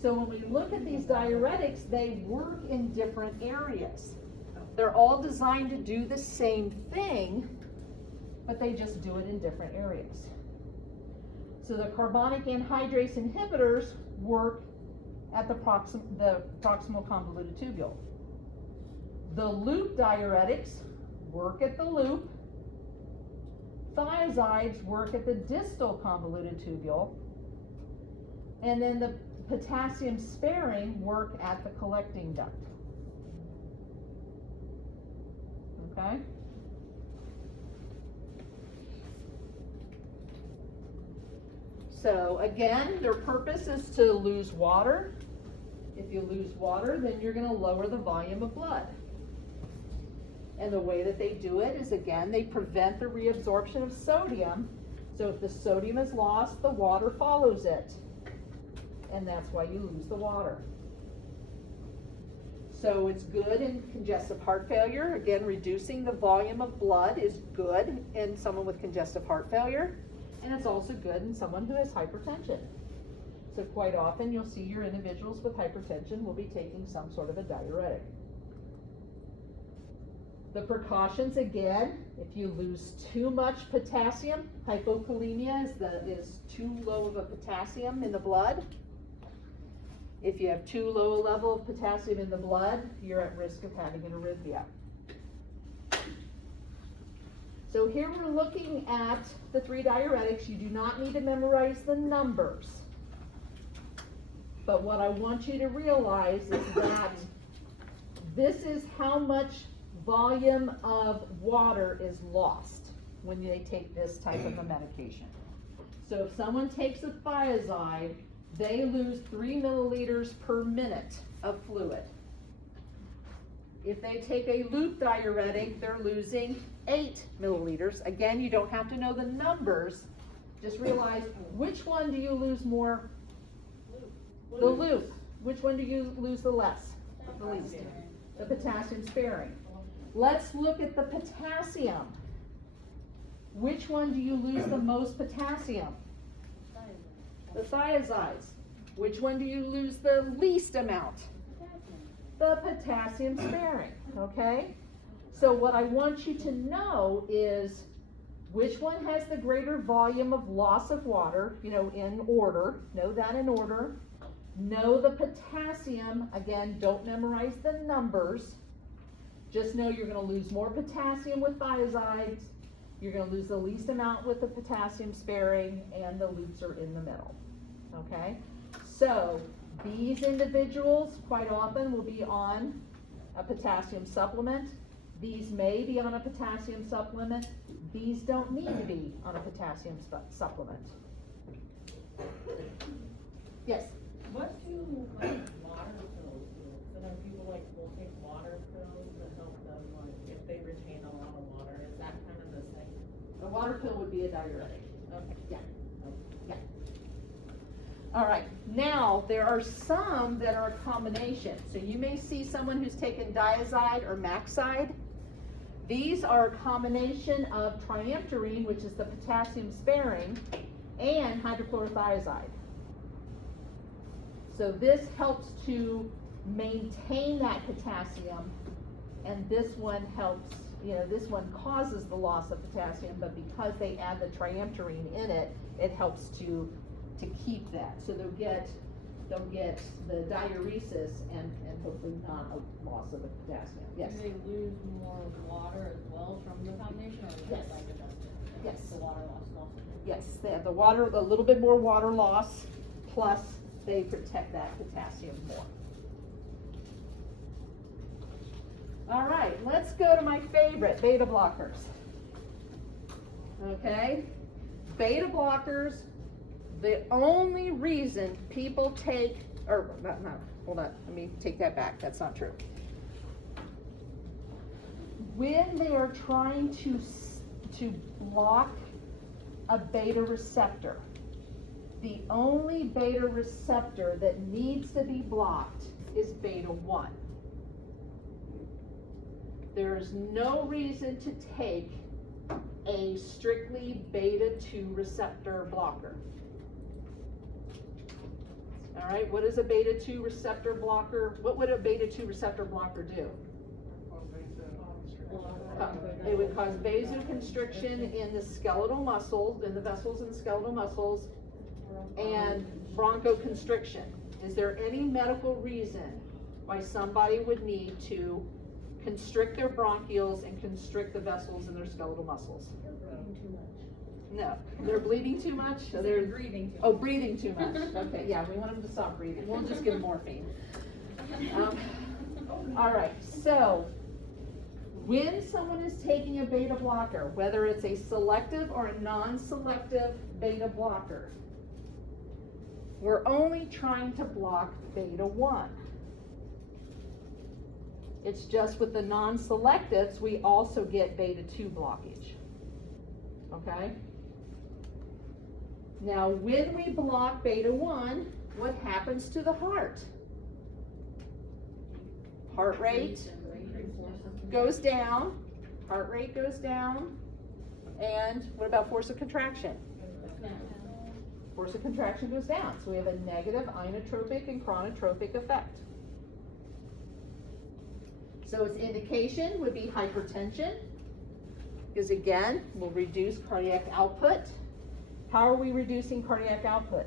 So when we look at these diuretics, they work in different areas. They're all designed to do the same thing, but they just do it in different areas. So the carbonic anhydrase inhibitors work at the proximal convoluted tubule. The loop diuretics work at the loop. Thiazides work at the distal convoluted tubule. And then the potassium sparing work at the collecting duct. Okay? So again, their purpose is to lose water. If you lose water, then you're going to lower the volume of blood. And the way that they do it is, again, they prevent the reabsorption of sodium. So if the sodium is lost, the water follows it. And that's why you lose the water. So it's good in congestive heart failure. Again, reducing the volume of blood is good in someone with congestive heart failure. And it's also good in someone who has hypertension. So quite often you'll see your individuals with hypertension will be taking some sort of a diuretic. The precautions, again, if you lose too much potassium, hypokalemia is too low of a potassium in the blood. If you have too low a level of potassium in the blood, you're at risk of having an arrhythmia. So here we're looking at the three diuretics. You do not need to memorize the numbers. But what I want you to realize is that this is how much volume of water is lost when they take this type of a medication. So if someone takes a thiazide, they lose 3 milliliters per minute of fluid. If they take a loop diuretic, they're losing 8 milliliters. Again, you don't have to know the numbers. Just realize, which one do you lose more? The loop. Which one do you lose the less? The least. The potassium sparing. Let's look at the potassium. Which one do you lose the most potassium? The thiazides. Which one do you lose the least amount? The potassium sparing, okay? So what I want you to know is which one has the greater volume of loss of water, in order. Know that in order. Know the potassium. Again, don't memorize the numbers. Just know you're going to lose more potassium with thiazides. You're going to lose the least amount with the potassium sparing, and the loops are in the middle. Okay? So these individuals quite often will be on a potassium supplement. These may be on a potassium supplement. These don't need to be on a potassium supplement. Yes? What do water pills do? So then people will take water pills to help them if they retain a lot of water. Is that kind of the same? A water pill would be a diuretic. Okay. Yeah. Yeah. All right. Now, there are some that are a combination. So you may see someone who's taken diazide or maxide. These are a combination of triamterene, which is the potassium sparing, and hydrochlorothiazide. So this helps to maintain that potassium, and this one helps, this one causes the loss of potassium, but because they add the triamterene in it, it helps to keep that. So they'll get the diuresis and hopefully not a loss of the potassium. Yes? Do they lose more water as well from the combination, or is Yes. it like adjusted? Yes. The water loss is also. Yes, they have the water, a little bit more water loss, plus they protect that potassium more. All right, let's go to my favorite, beta blockers. Okay, beta blockers, the only reason people take, hold on, let me take that back, that's not true. When they are trying to block a beta receptor, the only beta receptor that needs to be blocked is beta 1. There is no reason to take a strictly beta 2 receptor blocker. All right, what is a beta 2 receptor blocker? What would a beta 2 receptor blocker do? It would cause vasoconstriction in the skeletal muscles, in the vessels and skeletal muscles, and bronchoconstriction. Is there any medical reason why somebody would need to constrict their bronchioles and constrict the vessels in their skeletal muscles? No. They're bleeding too much? So they're breathing too much. Oh, breathing too much. Okay, yeah, we want them to stop breathing. We'll just give them morphine. All right, so when someone is taking a beta blocker, whether it's a selective or a non-selective beta blocker, we're only trying to block beta 1. It's just with the non-selectives, we also get beta 2 blockage. Okay? Now, when we block beta 1, what happens to the heart? Heart rate goes down, heart rate goes down, and what about force of contraction? Force of contraction goes down, so we have a negative inotropic and chronotropic effect. So its indication would be hypertension, because again, we'll reduce cardiac output. How are we reducing cardiac output?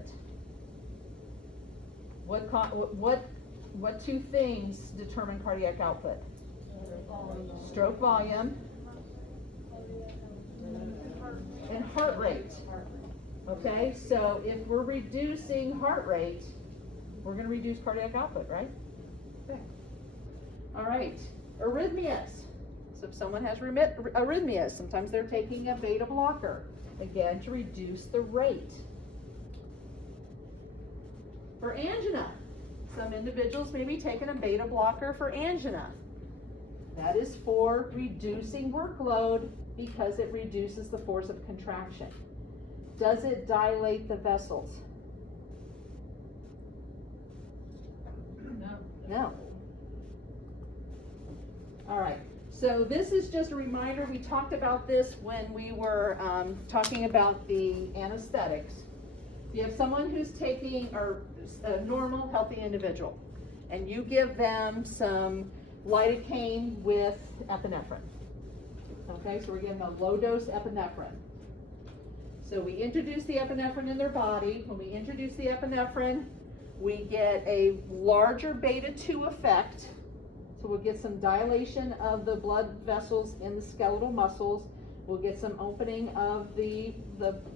What two things determine cardiac output? Stroke volume and heart rate. Okay, so if we're reducing heart rate, we're going to reduce cardiac output, right? Okay. All right, arrhythmias. So if someone has arrhythmias, sometimes they're taking a beta blocker, again, to reduce the rate. For angina, some individuals may be taking a beta blocker for angina. That is for reducing workload because it reduces the force of contraction. Does it dilate the vessels? No. All right, so this is just a reminder. We talked about this when we were talking about the anesthetics. You have someone who's taking, or a normal, healthy individual, and you give them some lidocaine with epinephrine. Okay, so we're giving them a low-dose epinephrine. So we introduce the epinephrine in their body. When we introduce the epinephrine, we get a larger beta-2 effect. So we'll get some dilation of the blood vessels in the skeletal muscles. We'll get some opening of the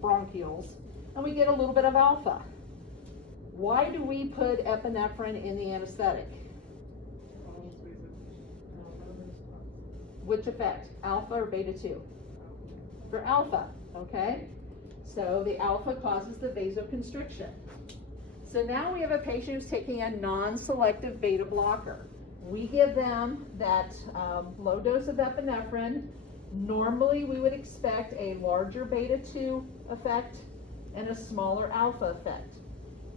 bronchioles. And we get a little bit of alpha. Why do we put epinephrine in the anesthetic? Which effect? Alpha or beta-2? For alpha, okay? So the alpha causes the vasoconstriction. So now we have a patient who's taking a non-selective beta blocker. We give them that low dose of epinephrine. Normally we would expect a larger beta-2 effect and a smaller alpha effect.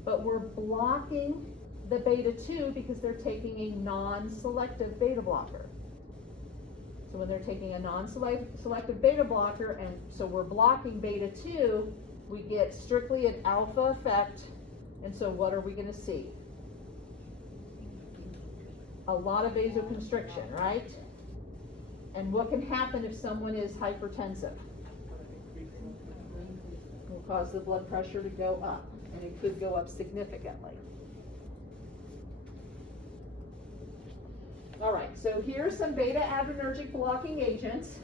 But we're blocking the beta-2 because they're taking a non-selective beta blocker. So when they're taking a non-selective beta blocker, and so we're blocking beta-2, we get strictly an alpha effect. And so what are we going to see? A lot of vasoconstriction, right? And what can happen if someone is hypertensive? It will cause the blood pressure to go up, and it could go up significantly. All right, so here's some beta-adrenergic blocking agents.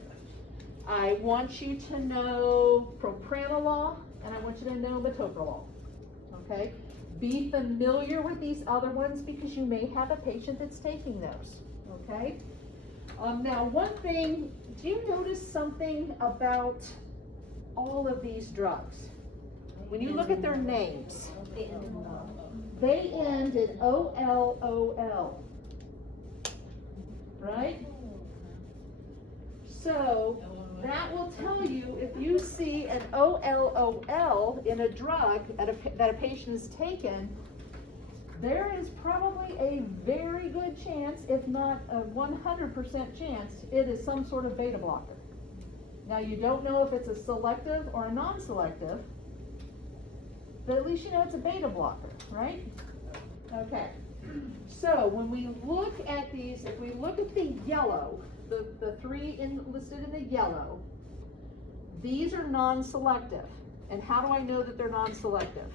I want you to know propranolol, and I want you to know metoprolol, okay? Be familiar with these other ones because you may have a patient that's taking those, okay? Now, one thing, do you notice something about all of these drugs? When you look at their names, they end in O-L-O-L, right? So that will tell you if you see an O-L-O-L in a drug that a patient has taken, there is probably a very good chance, if not a 100% chance, it is some sort of beta blocker. Now you don't know if it's a selective or a non-selective, but at least you know it's a beta blocker, right? Okay, so when we look at these, if we look at the yellow, the three listed in the yellow, these are non-selective. And how do I know that they're non-selective?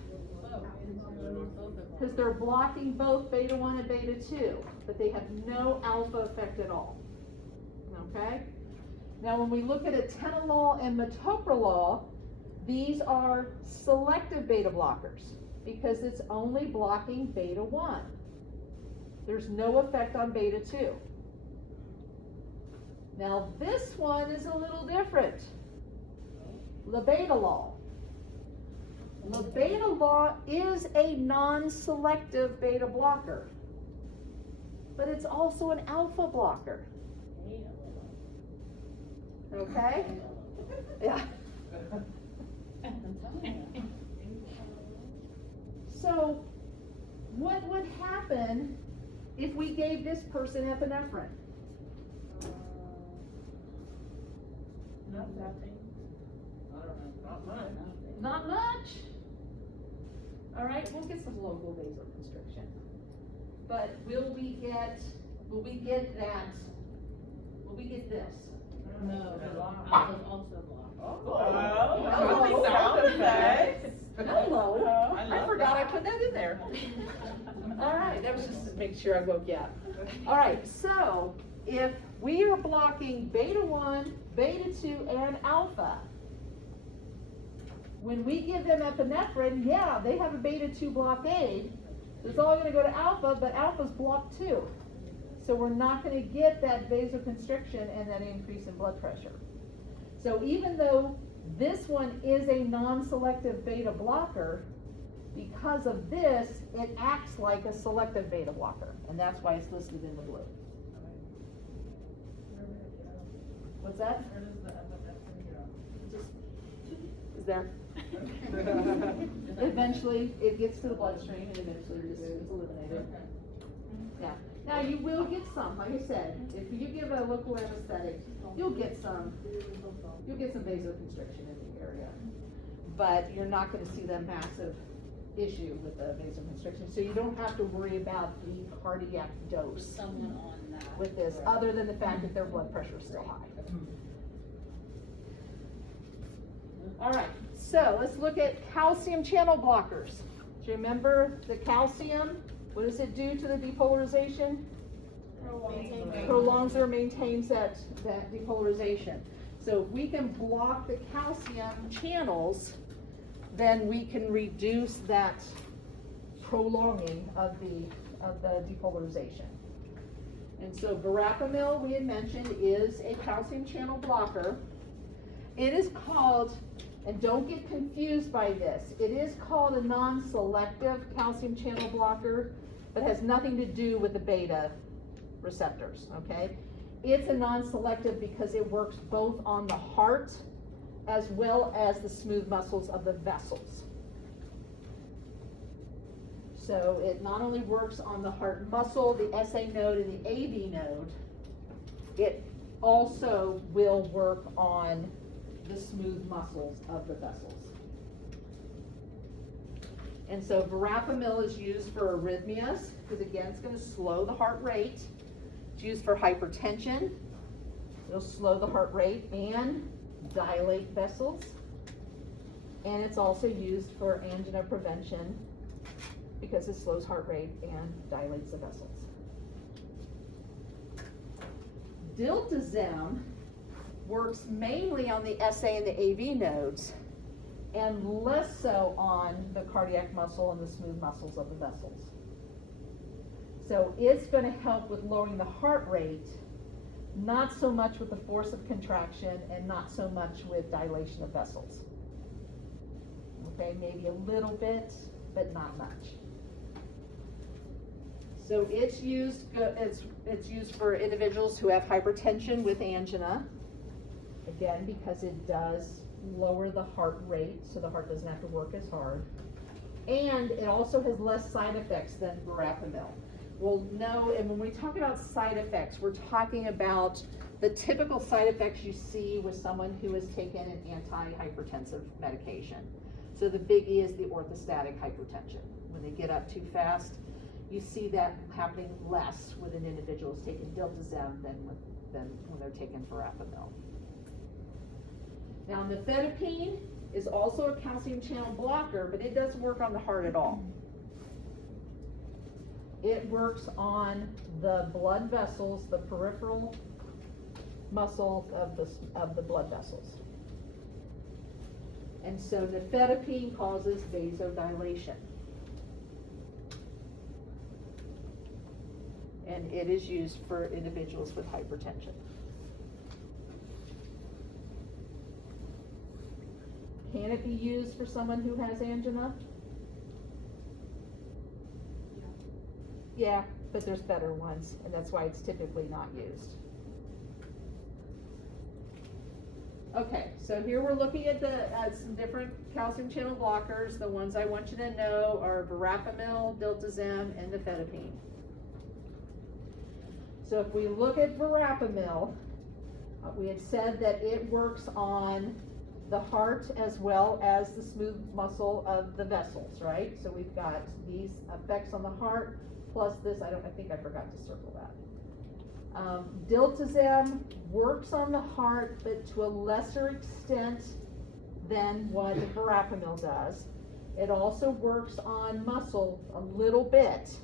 Because they're blocking both beta-1 and beta-2, but they have no alpha effect at all. Okay? Now when we look at atenolol and metoprolol, these are selective beta blockers because it's only blocking beta-1. There's no effect on beta-2. Now this one is a little different. Labetalol. Labetalol is a non-selective beta blocker, but it's also an alpha blocker. Okay? Yeah. So what would happen if we gave this person epinephrine? Nothing. I don't know, not much. Not much. All right, we'll get some local vasoconstriction. But will we get this? No, alpha's also blocked. Oh, sound effects. Hello. I I forgot I put that in there. All right, that was just to make sure I woke you up. All right, so if we are blocking beta-1, beta-2, and alpha, when we give them epinephrine, yeah, they have a beta-2 blockade. So it's all going to go to alpha, but alpha's blocked too. So we're not going to get that vasoconstriction and that increase in blood pressure. So even though this one is a non-selective beta blocker, because of this, it acts like a selective beta blocker. And that's why it's listed in the blue. What's that? Where does the epinephrine go? Just, is there. Eventually, it gets to the bloodstream and eventually just is eliminated. Yeah. Now you will get some, like I said, if you give a local anesthetic, you'll get some vasoconstriction in the area. But you're not gonna see the massive issue with the vasoconstriction, so you don't have to worry about the cardiac dose Someone on that. with this, other than the fact that their blood pressure is still high. All right, so let's look at calcium channel blockers. Do you remember the calcium? What does it do to the depolarization? Prolongs or maintains that depolarization. So if we can block the calcium channels, then we can reduce that prolonging of the depolarization. And so verapamil, we had mentioned, is a calcium channel blocker. It is called, and don't get confused by this, it is called a non-selective calcium channel blocker, but has nothing to do with the beta receptors, okay? It's a non-selective because it works both on the heart as well as the smooth muscles of the vessels. So it not only works on the heart muscle, the SA node, and the AV node, it also will work on the smooth muscles of the vessels. And so verapamil is used for arrhythmias, because again, it's going to slow the heart rate. It's used for hypertension. It'll slow the heart rate and dilate vessels. And it's also used for angina prevention because it slows heart rate and dilates the vessels. Diltiazem works mainly on the SA and the AV nodes and less so on the cardiac muscle and the smooth muscles of the vessels. So it's going to help with lowering the heart rate, not so much with the force of contraction and not so much with dilation of vessels. Okay, maybe a little bit, but not much. So it's used for individuals who have hypertension with angina, again, because it does lower the heart rate, so the heart doesn't have to work as hard. And it also has less side effects than verapamil. Well, no, and when we talk about side effects, we're talking about the typical side effects you see with someone who has taken an antihypertensive medication. So the biggie is the orthostatic hypertension. When they get up too fast, you see that happening less with an individual who's taking diltiazem than when they're taking verapamil. Now, nifedipine is also a calcium channel blocker, but it doesn't work on the heart at all. It works on the blood vessels, the peripheral muscles of the blood vessels. And so nifedipine causes vasodilation. And it is used for individuals with hypertension. Can it be used for someone who has angina? Yeah, but there's better ones, and that's why it's typically not used. Okay, so here we're looking at some different calcium channel blockers. The ones I want you to know are verapamil, diltiazem, and nifedipine. So if we look at verapamil, we had said that it works on the heart as well as the smooth muscle of the vessels, right? So we've got these effects on the heart plus this. I think I forgot to circle that. Diltiazem works on the heart, but to a lesser extent than what verapamil does. It also works on muscle a little bit,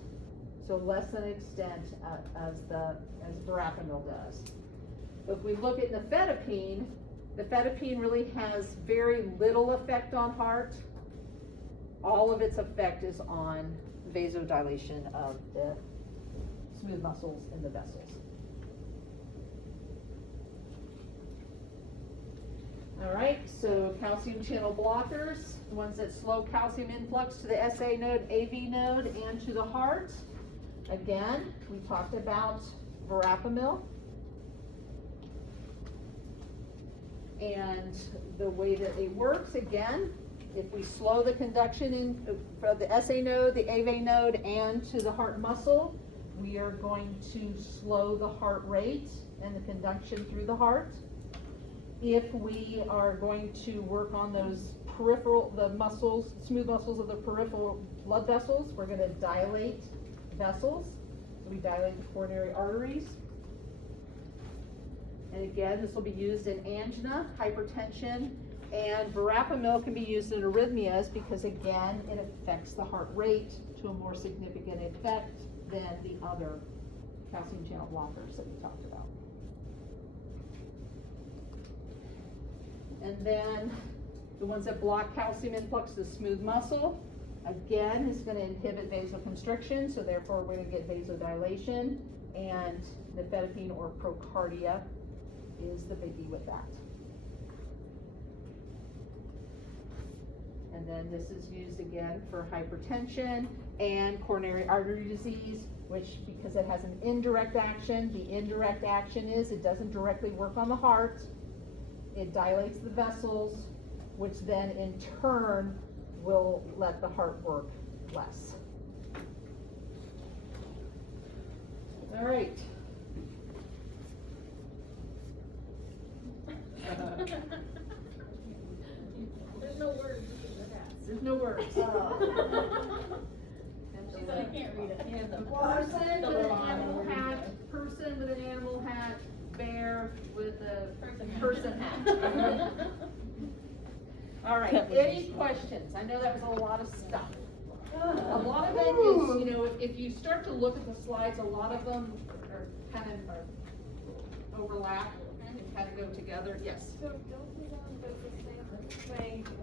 so less than extent as verapamil does. But if we look at nifedipine, nifedipine really has very little effect on heart. All of its effect is on vasodilation of the smooth muscles in the vessels. All right, so calcium channel blockers, the ones that slow calcium influx to the SA node, AV node, and to the heart. Again, we talked about verapamil. And the way that it works, again, if we slow the conduction in from the SA node, the AV node, and to the heart muscle, we are going to slow the heart rate and the conduction through the heart. If we are going to work on those peripheral, the muscles, smooth muscles of the peripheral blood vessels, we're gonna dilate vessels. So we dilate the coronary arteries. And again, this will be used in angina, hypertension, and verapamil can be used in arrhythmias because again, it affects the heart rate to a more significant effect than the other calcium channel blockers that we talked about. And then the ones that block calcium influx to smooth muscle, again, is going to inhibit vasoconstriction, so therefore we're going to get vasodilation, and nifedipine or procardia is the biggie with that. And then this is used again for hypertension and coronary artery disease, which because it has an indirect action, the indirect action is it doesn't directly work on the heart, it dilates the vessels, which then in turn will let the heart work less. All right. There's no words. There's no words. She said I can't read it. Person with an animal hat, bear with a Person person hat. All right, any questions? I know that was a lot of stuff. A lot of it is, you know, if you start to look at the slides, a lot of them are kind of overlap and kind of go together. Yes? So don't we know the same thing